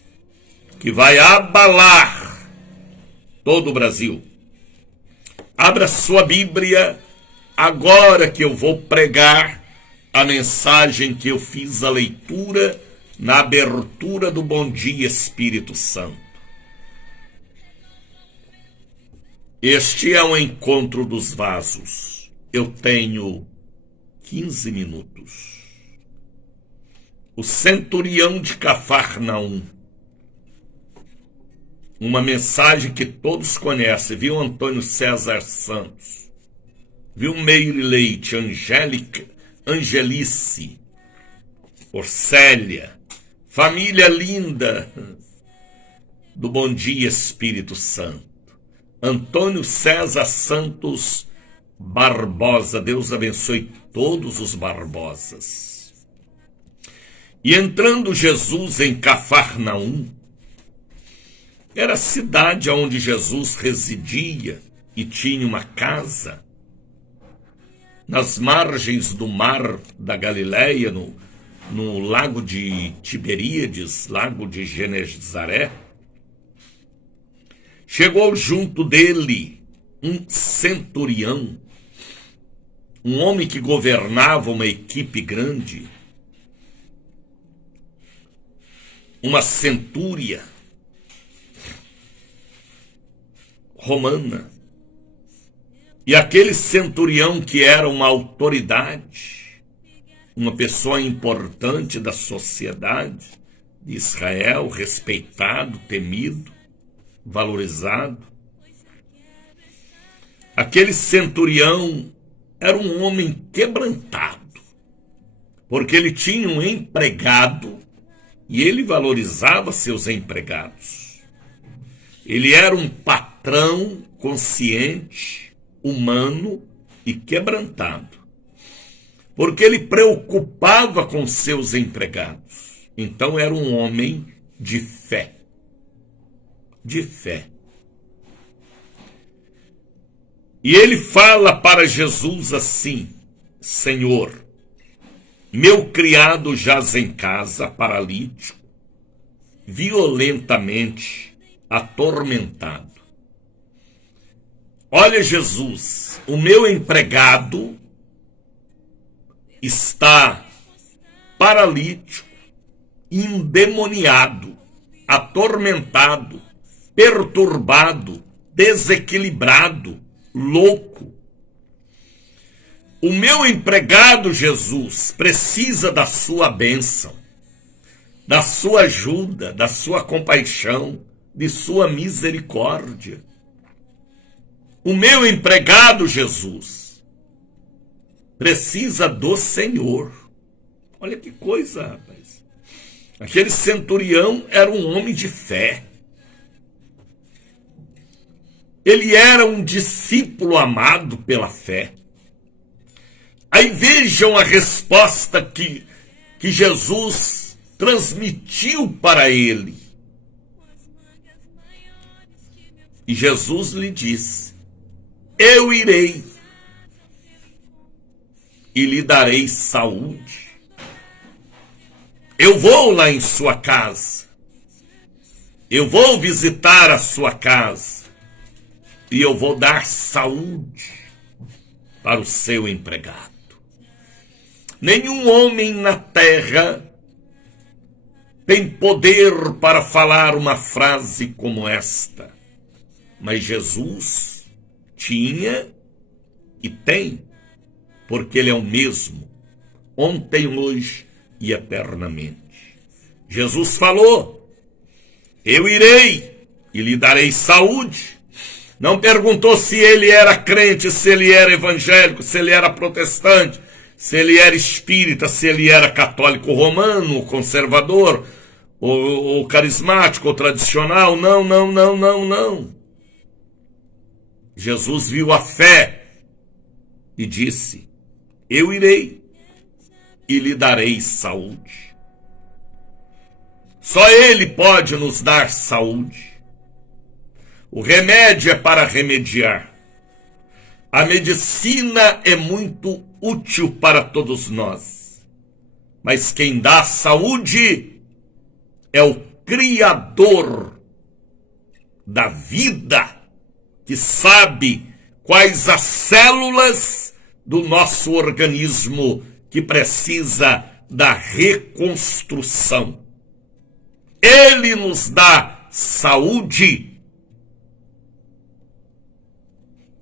que vai abalar todo o Brasil. Abra sua Bíblia agora que eu vou pregar a mensagem que eu fiz a leitura na abertura do Bom Dia Espírito Santo. Este é um encontro dos vasos. Eu tenho 15 minutos. O centurião de Cafarnaum. Uma mensagem que todos conhecem. Viu Antônio César Santos? Viu Meire Leite, Angelice, Orcélia, família linda do Bom Dia Espírito Santo. Antônio César Santos Barbosa. Deus abençoe todos os Barbosas. E entrando Jesus em Cafarnaum, era a cidade onde Jesus residia e tinha uma casa nas margens do mar da Galileia, no lago de Tiberíades, lago de Genezaré. Chegou junto dele um centurião, um homem que governava uma equipe grande, uma centúria romana. E aquele centurião, que era uma autoridade, uma pessoa importante da sociedade de Israel, respeitado, temido, valorizado. Aquele centurião era um homem quebrantado, porque ele tinha um empregado e ele valorizava seus empregados. Ele era um patrão consciente, humano e quebrantado, porque ele preocupava com seus empregados. Então era um homem de fé. De fé. E ele fala para Jesus assim: Senhor, meu criado jaz em casa, paralítico, violentamente atormentado. Olha, Jesus, o meu empregado está paralítico, endemoniado, atormentado, perturbado, desequilibrado, louco. O meu empregado, Jesus, precisa da sua bênção, da sua ajuda, da sua compaixão, de sua misericórdia. O meu empregado, Jesus, precisa do Senhor. Olha que coisa, rapaz. Aquele centurião era um homem de fé. Ele era um discípulo amado pela fé. Aí vejam a resposta que Jesus transmitiu para ele. E Jesus lhe disse: eu irei e lhe darei saúde. Eu vou lá em sua casa. Eu vou visitar a sua casa. E eu vou dar saúde para o seu empregado. Nenhum homem na terra tem poder para falar uma frase como esta. Mas Jesus tinha e tem, porque ele é o mesmo, ontem, hoje e eternamente. Jesus falou: eu irei e lhe darei saúde. Não perguntou se ele era crente, se ele era evangélico, se ele era protestante, se ele era espírita, se ele era católico romano, conservador, ou carismático, ou tradicional. Não, não, não, não, não. Jesus viu a fé e disse: eu irei e lhe darei saúde. Só ele pode nos dar saúde. O remédio é para remediar. A medicina é muito útil para todos nós. mas quem dá saúde é o Criador da vida, que sabe quais as células do nosso organismo que precisa da reconstrução. Ele nos dá saúde.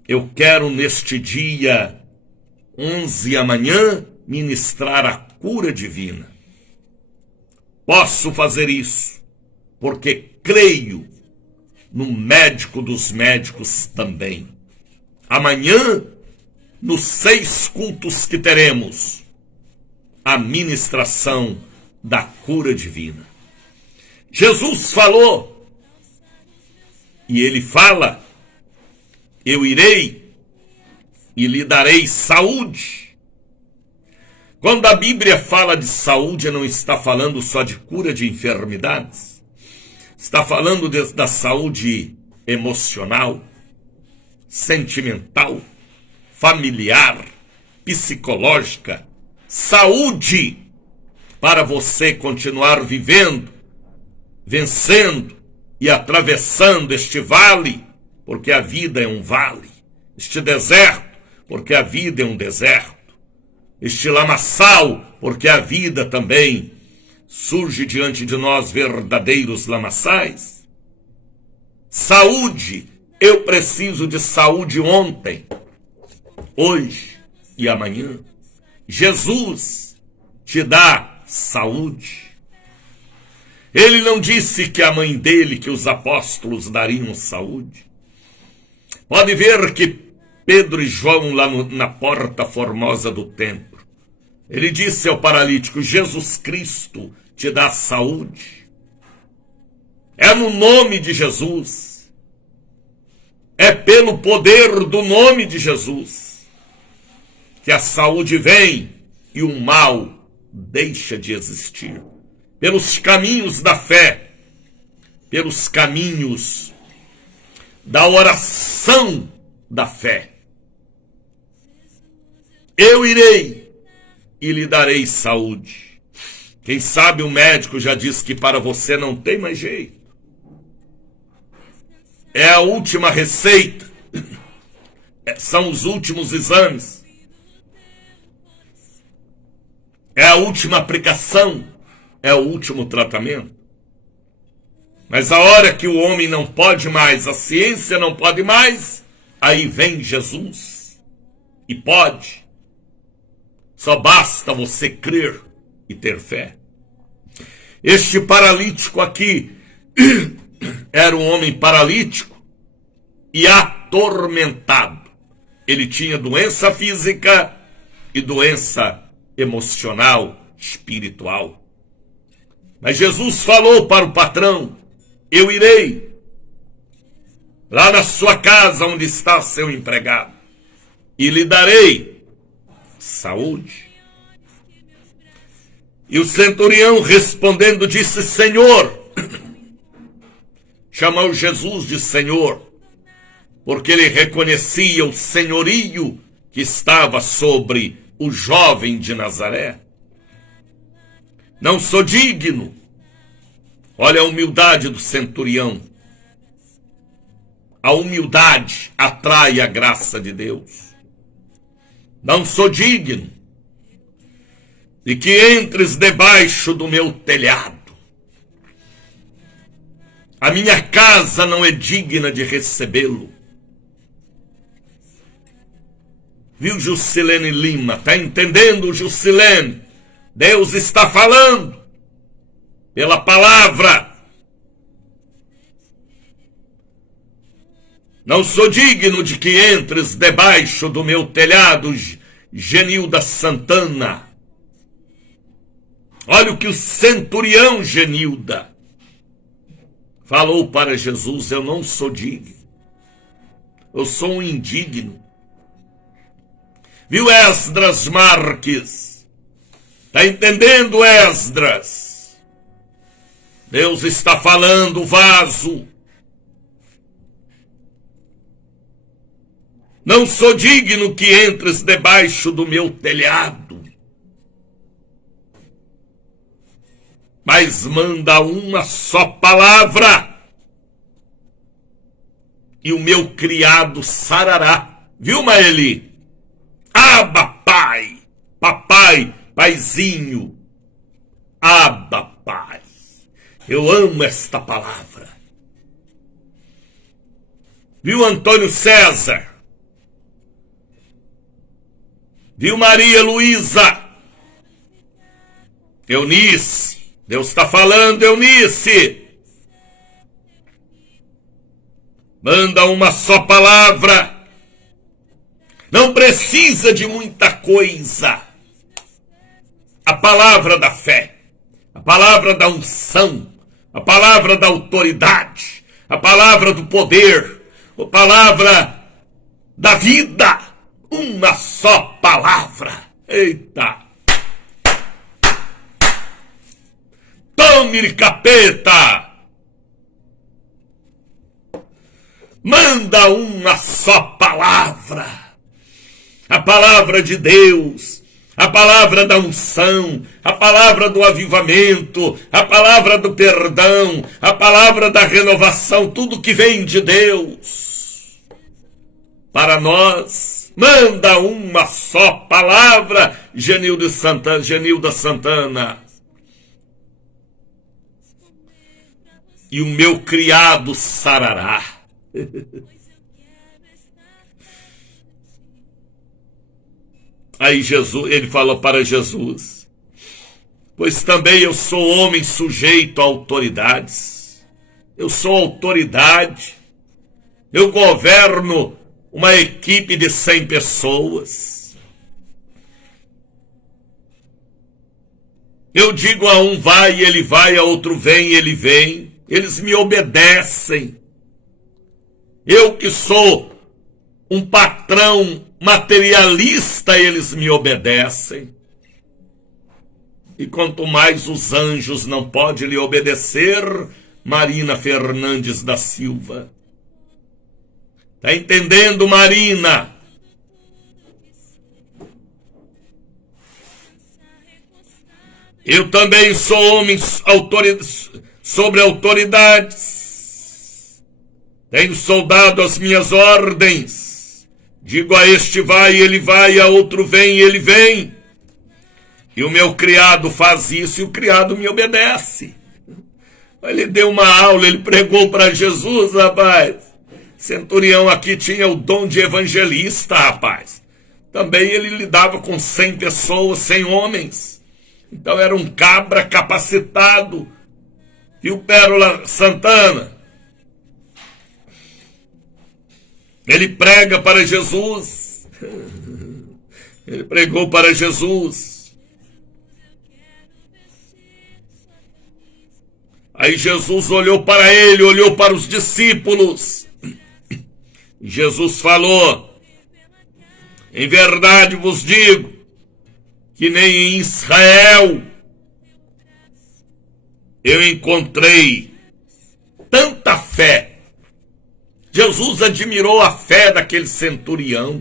Eu quero neste dia 11 amanhã ministrar a cura divina. Posso fazer isso porque creio no médico dos médicos também. Amanhã, nos 6 cultos que teremos, a ministração da cura divina. Jesus falou, e ele fala: eu irei e lhe darei saúde. Quando a Bíblia fala de saúde, não está falando só de cura de enfermidades. Está falando da saúde emocional, sentimental, familiar, psicológica. Saúde para você continuar vivendo, vencendo e atravessando este vale, porque a vida é um vale. Este deserto, porque a vida é um deserto. Este lamaçal, porque a vida também surge diante de nós verdadeiros lamaçais. Saúde, eu preciso de saúde ontem, hoje e amanhã. Jesus te dá saúde. Ele não disse que a mãe dele, que os apóstolos dariam saúde. Pode ver que Pedro e João lá na porta formosa do templo, ele disse ao paralítico: Jesus Cristo te dá saúde. É no nome de Jesus. É pelo poder do nome de Jesus que a saúde vem e o mal deixa de existir. Pelos caminhos da fé, pelos caminhos da oração da fé. Eu irei e lhe darei saúde. Quem sabe o médico já disse que para você não tem mais jeito. É a última receita. São os últimos exames. É a última aplicação. É o último tratamento. Mas a hora que o homem não pode mais, a ciência não pode mais, aí vem Jesus. E pode. Só basta você crer e ter fé. Este paralítico aqui era um homem paralítico e atormentado. Ele tinha doença física e doença emocional, espiritual. Mas Jesus falou para o patrão: eu irei lá na sua casa onde está seu empregado e lhe darei saúde. E o centurião respondendo disse: Senhor. Chamou Jesus de Senhor, porque ele reconhecia o senhorio que estava sobre o jovem de Nazaré. Não sou digno. Olha a humildade do centurião. A humildade atrai a graça de Deus. Não sou digno de que entres debaixo do meu telhado. A minha casa não é digna de recebê-lo. Viu, Juscelene Lima? Está entendendo, Juscelene? Deus está falando pela palavra. Não sou digno de que entres debaixo do meu telhado, Genilda Santana. Olha o que o centurião Genilda falou para Jesus: eu não sou digno. Eu sou um indigno. Viu, Esdras Marques? Está entendendo, Esdras? Deus está falando, vaso. Não sou digno que entres debaixo do meu telhado. mas manda uma só palavra, e o meu criado sarará. Viu, Maeli? Abba, pai, papai, paizinho. Abba, pai. Eu amo esta palavra. Viu, Antônio César? Viu, Maria Luísa? Eunice? Deus está falando, Eunice. Manda uma só palavra. Não precisa de muita coisa. A palavra da fé, a palavra da unção, a palavra da autoridade, a palavra do poder, a palavra da vida. Uma só palavra. Eita! Tome, capeta! Manda uma só palavra. A palavra de Deus, a palavra da unção, a palavra do avivamento, a palavra do perdão, a palavra da renovação, tudo que vem de Deus. Para nós, manda uma só palavra, Genilda Santana. E o meu criado sarará. Aí Jesus, ele falou para Jesus: pois também eu sou homem sujeito a autoridades. Eu sou autoridade. Eu governo uma equipe de 100 pessoas. Eu digo a um vai, ele vai, a outro vem, ele vem. Eles me obedecem. Eu que sou um patrão materialista, eles me obedecem. E quanto mais os anjos não podem lhe obedecer, Marina Fernandes da Silva. Tá entendendo, Marina? Eu também sou homem sobre autoridades. Tenho soldado às minhas ordens. Digo a este vai, ele vai, a outro vem, ele vem. E o meu criado faz isso e o criado me obedece. Ele deu uma aula, ele pregou para Jesus, rapaz. Centurião aqui tinha o dom de evangelista, rapaz. Também ele lidava com 100 pessoas, 100 homens. Então era um cabra capacitado. E o Pérola Santana? Ele prega para Jesus. Ele pregou para Jesus. Aí Jesus olhou para ele, olhou para os discípulos. Jesus falou: em verdade vos digo, que nem em Israel eu encontrei tanta fé. Jesus admirou a fé daquele centurião,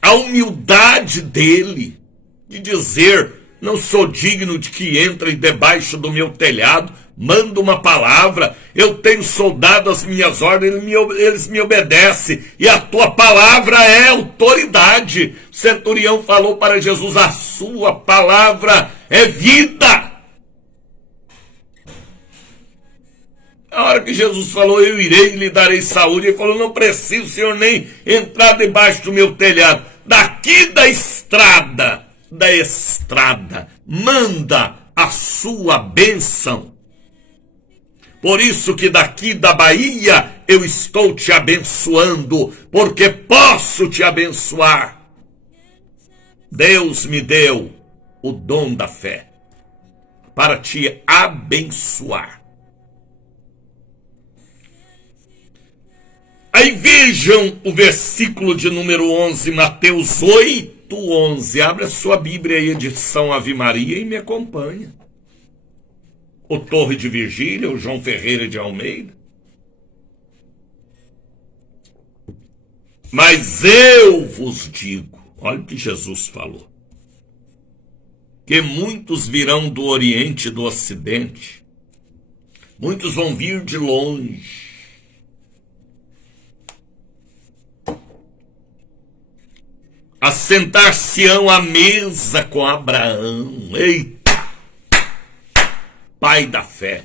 a humildade dele, de dizer: não sou digno de que entrem debaixo do meu telhado, manda uma palavra, eu tenho soldado às minhas ordens, eles me obedecem, e a tua palavra é autoridade. O centurião falou para Jesus: a sua palavra é vida. A hora que Jesus falou: eu irei e lhe darei saúde, ele falou: não preciso, Senhor, nem entrar debaixo do meu telhado. Daqui da estrada, manda a sua bênção. Por isso que daqui da Bahia eu estou te abençoando, porque posso te abençoar. Deus me deu o dom da fé para te abençoar. Aí vejam o versículo de número 11, Mateus 8:11. Abre a sua Bíblia aí, edição Ave Maria, e me acompanha. O Torre de Virgília, o João Ferreira de Almeida. Mas eu vos digo, olha o que Jesus falou. que muitos virão do Oriente e do Ocidente. Muitos vão vir de longe. Assentar-se-ão à mesa com Abraão. Eita! Pai da fé.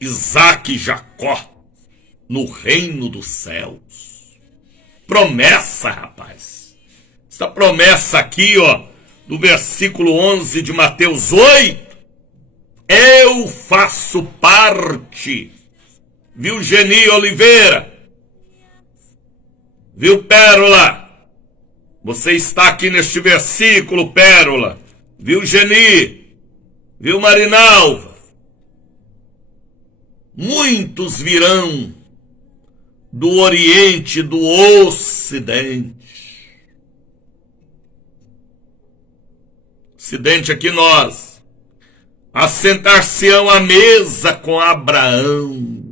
Isaque e Jacó. No reino dos céus. Promessa, rapaz. Essa promessa aqui, ó, do versículo 11 de Mateus 8. Eu faço parte. Viu, Geni Oliveira? Viu, Pérola? Você está aqui neste versículo, Pérola. Viu, Geni? Viu, Marinalva? Muitos virão do Oriente e do Ocidente. Ocidente aqui nós. Assentar-se-ão à mesa com Abraão.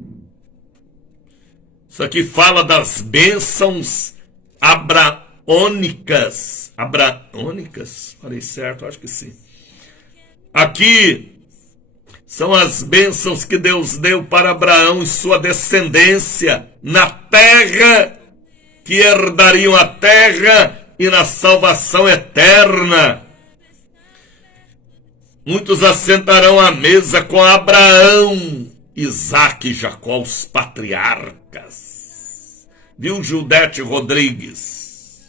Isso aqui fala das bênçãos abraônicas. Abraônicas? Falei certo, acho que sim. Aqui são as bênçãos que Deus deu para Abraão e sua descendência na terra, que herdariam a terra e na salvação eterna. Muitos assentarão à mesa com Abraão, Isaque e Jacó, os patriarcas. Viu, Judete Rodrigues?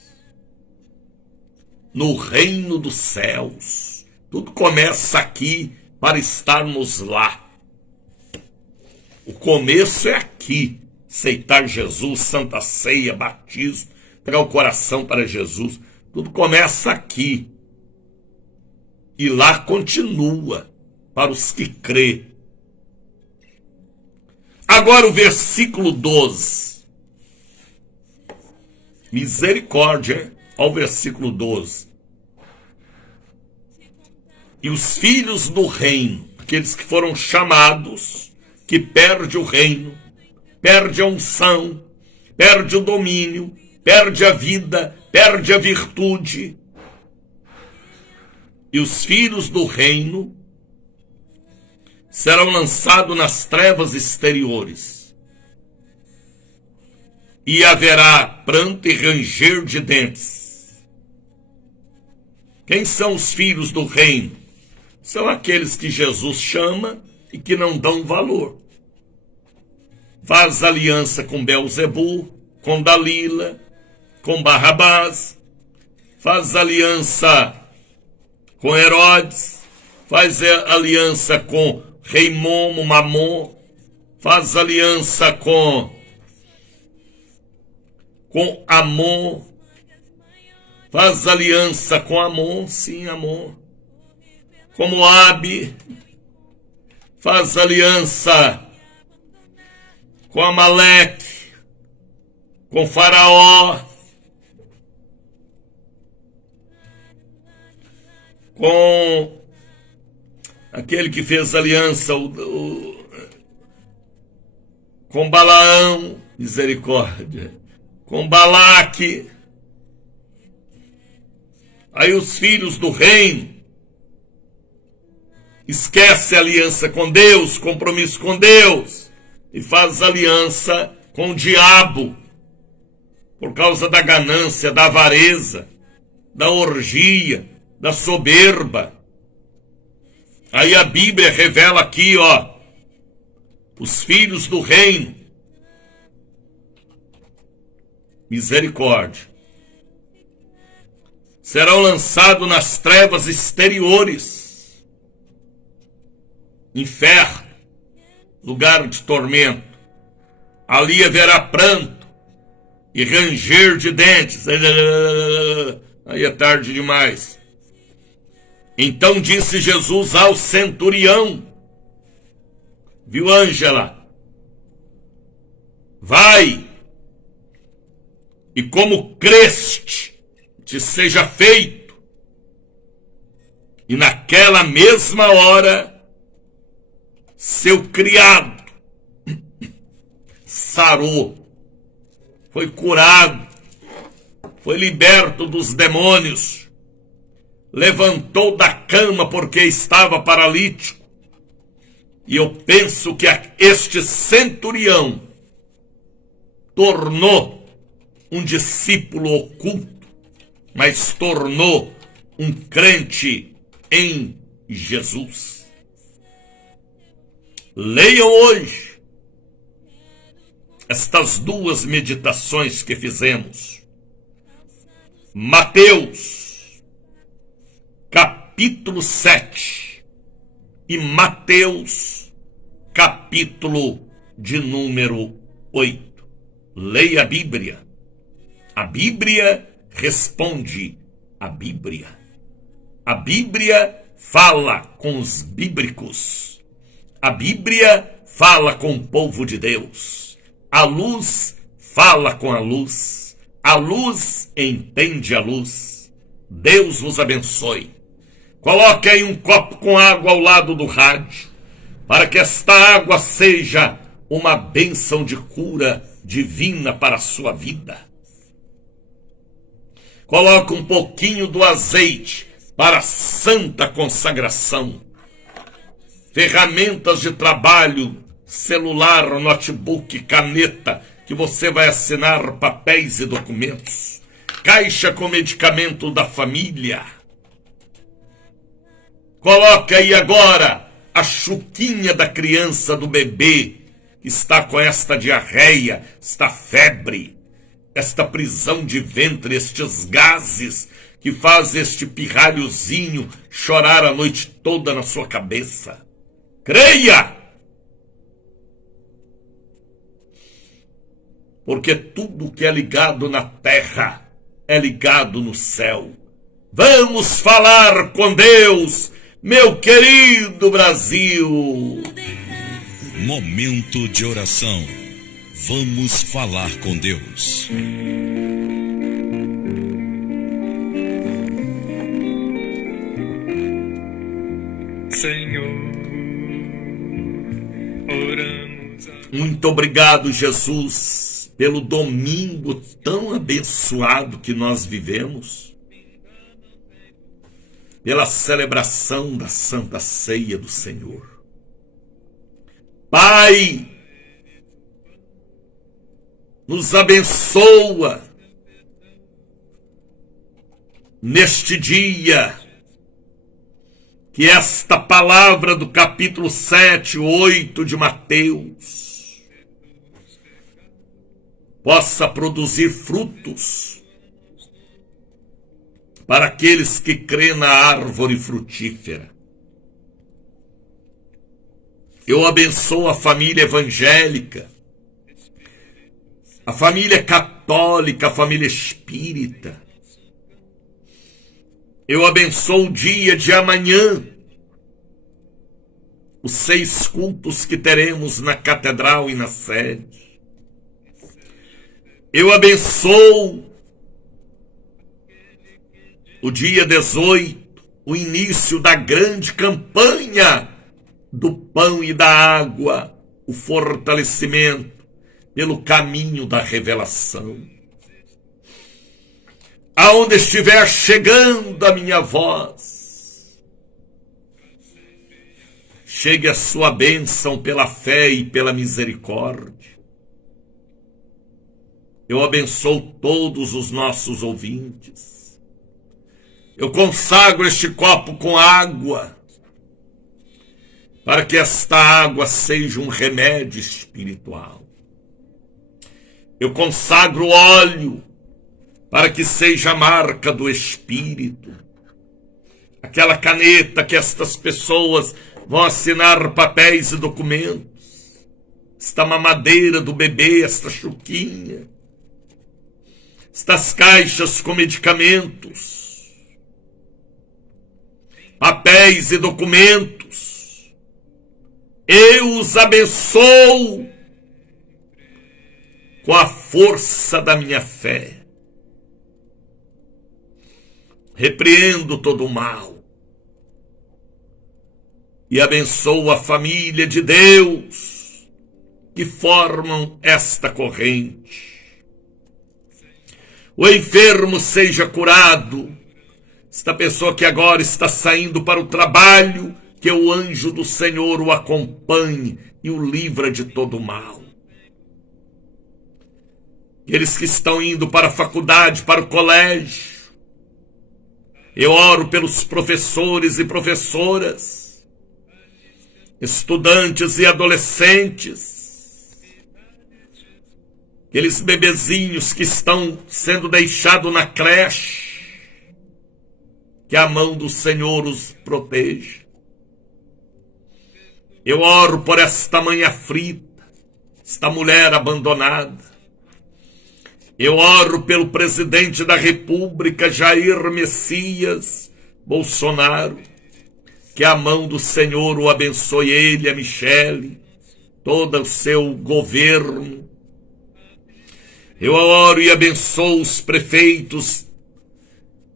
No reino dos céus. Tudo começa aqui para estarmos lá. O começo é aqui. Aceitar Jesus, Santa Ceia, batismo, pegar o coração para Jesus. Tudo começa aqui. E lá continua para os que crê. Agora o versículo 12. Misericórdia, ao versículo 12. E os filhos do reino, aqueles que foram chamados, que perde o reino, perde a unção, perde o domínio, perde a vida, perde a virtude. E os filhos do reino serão lançados nas trevas exteriores. E haverá pranto e ranger de dentes. Quem são os filhos do reino? São aqueles que Jesus chama e que não dão valor. Faz aliança com Belzebu, com Dalila, com Barrabás. Faz aliança com Herodes, faz aliança com Rei Momo, Mamon, faz aliança com Amon, faz aliança com Amon, sim, Amon, com Moabe, faz aliança com Amaleque, com Faraó, com aquele que fez aliança com Balaão, misericórdia, com Balaque. Aí os filhos do reino esquece a aliança com Deus, compromisso com Deus, e faz aliança com o diabo, por causa da ganância, da avareza, da orgia, da soberba. Aí a Bíblia revela aqui, ó, os filhos do reino. Misericórdia. Serão lançados nas trevas exteriores. Inferno, lugar de tormento. Ali haverá pranto e ranger de dentes. Aí é tarde demais. Então disse Jesus ao centurião, viu, Ângela? Vai, e como creste, te seja feito. E naquela mesma hora, seu criado sarou, foi curado, foi liberto dos demônios. levantou da cama porque estava paralítico. E eu penso que este centurião tornou um discípulo oculto, mas tornou um crente em Jesus. Leiam hoje estas duas meditações que fizemos. Mateus, capítulo 7 e Mateus, capítulo de número 8. Leia a Bíblia. A Bíblia responde a Bíblia. A Bíblia fala com os bíblicos. A Bíblia fala com o povo de Deus. A luz fala com a luz. A luz entende a luz. Deus vos abençoe. Coloque aí um copo com água ao lado do rádio, para que esta água seja uma bênção de cura divina para a sua vida. Coloque um pouquinho do azeite para a santa consagração. Ferramentas de trabalho, celular, notebook, caneta, que você vai assinar papéis e documentos. Caixa com medicamento da família. Coloque aí agora a chuquinha da criança, do bebê, que está com esta diarreia, esta febre, esta prisão de ventre, estes gases que faz este pirralhozinho chorar a noite toda na sua cabeça. Creia! Porque tudo que é ligado na terra é ligado no céu. Vamos falar com Deus, meu querido Brasil. Momento de oração. Vamos falar com Deus. Senhor, oramos. Muito obrigado, Jesus, pelo domingo tão abençoado que nós vivemos, pela celebração da Santa Ceia do Senhor. Pai, nos abençoa neste dia, que esta palavra do capítulo 7, 8 de Mateus possa produzir frutos para aqueles que crêem na árvore frutífera. Eu abençoo a família evangélica, a família católica, a família espírita. Eu abençoo o dia de amanhã, os 6 cultos que teremos na catedral e na sede. Eu abençoo o dia 18, o início da grande campanha do pão e da água, o fortalecimento pelo caminho da revelação. Aonde estiver chegando a minha voz, chegue a sua bênção pela fé e pela misericórdia. Eu abençoo todos os nossos ouvintes. Eu consagro este copo com água, para que esta água seja um remédio espiritual. Eu consagro óleo, para que seja a marca do Espírito. Aquela caneta que estas pessoas vão assinar papéis e documentos. Esta mamadeira do bebê, esta chuquinha. Estas caixas com medicamentos. Papéis e documentos. Eu os abençoo com a força da minha fé. Repreendo todo o mal e abençoo a família de Deus que formam esta corrente. O enfermo seja curado, Esta pessoa que agora está saindo para o trabalho, que o anjo do Senhor o acompanhe e o livra de todo mal. Aqueles que estão indo para a faculdade, para o colégio, eu oro pelos professores e professoras, estudantes e adolescentes, aqueles bebezinhos que estão sendo deixados na creche, que a mão do Senhor os proteja. Eu oro por esta mãe aflita, esta mulher abandonada. Eu oro pelo presidente da República, Jair Messias Bolsonaro, que a mão do Senhor o abençoe, ele, a Michele, todo o seu governo. Eu oro e abençoo os prefeitos,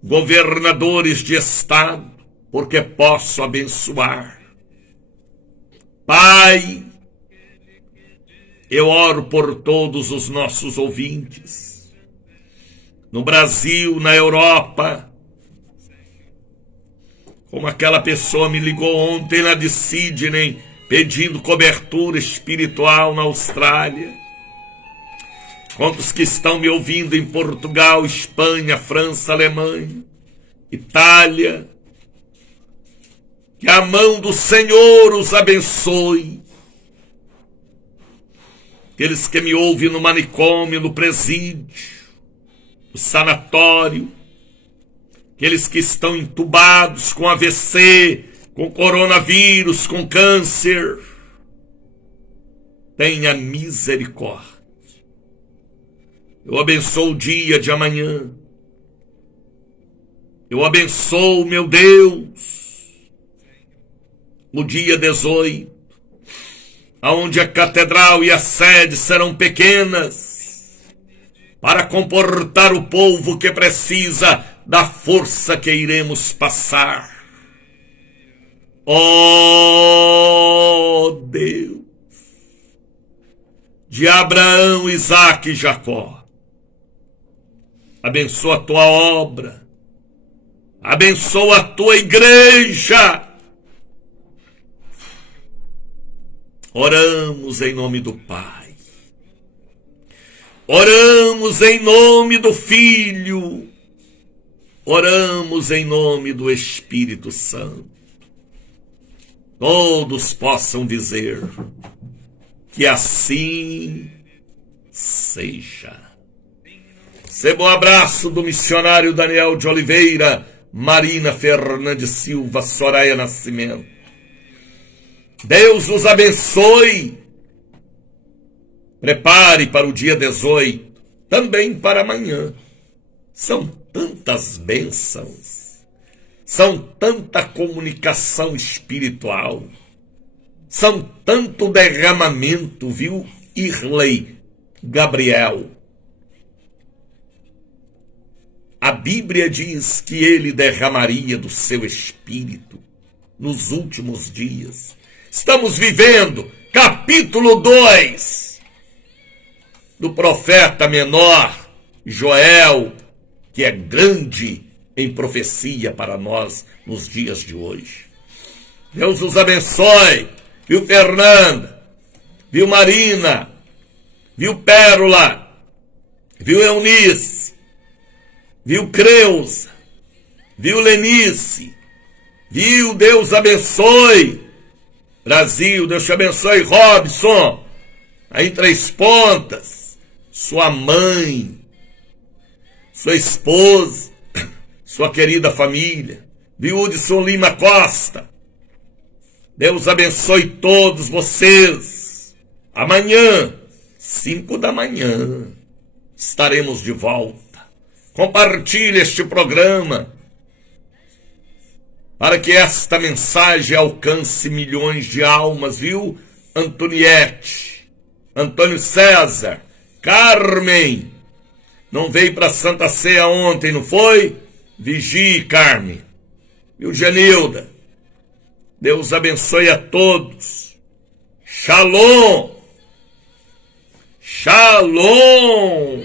governadores de estado, porque posso abençoar. Pai, eu oro por todos os nossos ouvintes, no Brasil, na Europa, como aquela pessoa me ligou ontem lá de Sydney, pedindo cobertura espiritual na Austrália. Quantos que estão me ouvindo em Portugal, Espanha, França, Alemanha, Itália. Que a mão do Senhor os abençoe. Aqueles que me ouvem no manicômio, no presídio, no sanatório, aqueles que estão entubados com AVC, com coronavírus, com câncer, tenha misericórdia. Eu abençoo o dia de amanhã. Eu abençoo, meu Deus, o dia 18, aonde a catedral e a sede serão pequenas, para comportar o povo que precisa da força que iremos passar. Ó Deus, de Abraão, Isaque e Jacó, abençoa a tua obra, abençoa a tua igreja. Oramos em nome do Pai, oramos em nome do Filho, oramos em nome do Espírito Santo. Todos possam dizer que assim seja. Receba um abraço do missionário Daniel de Oliveira, Marina Fernandes Silva, Soraya Nascimento. Deus os abençoe. Prepare para o dia 18, também para amanhã. São tantas bênçãos, são tanta comunicação espiritual, são tanto derramamento, viu, Irley Gabriel? A Bíblia diz que ele derramaria do seu espírito nos últimos dias. Estamos vivendo capítulo 2 do profeta menor Joel, que é grande em profecia para nós nos dias de hoje. Deus os abençoe, viu, Fernanda, viu, Marina, viu, Pérola, viu, Eunice, viu, Creuza, viu, Lenice, viu, Deus abençoe. Brasil, Deus te abençoe. Robson, aí Três Pontas, sua mãe, sua esposa, sua querida família, viu, Hudson Lima Costa, Deus abençoe todos vocês. Amanhã, 5 da manhã, estaremos de volta. Compartilhe este programa, para que esta mensagem alcance milhões de almas, viu? Antoniette, Antônio César, Carmen, não veio para Santa Ceia ontem, não foi? Vigie, Carmen, viu, Genilda? Deus abençoe a todos. Shalom, shalom.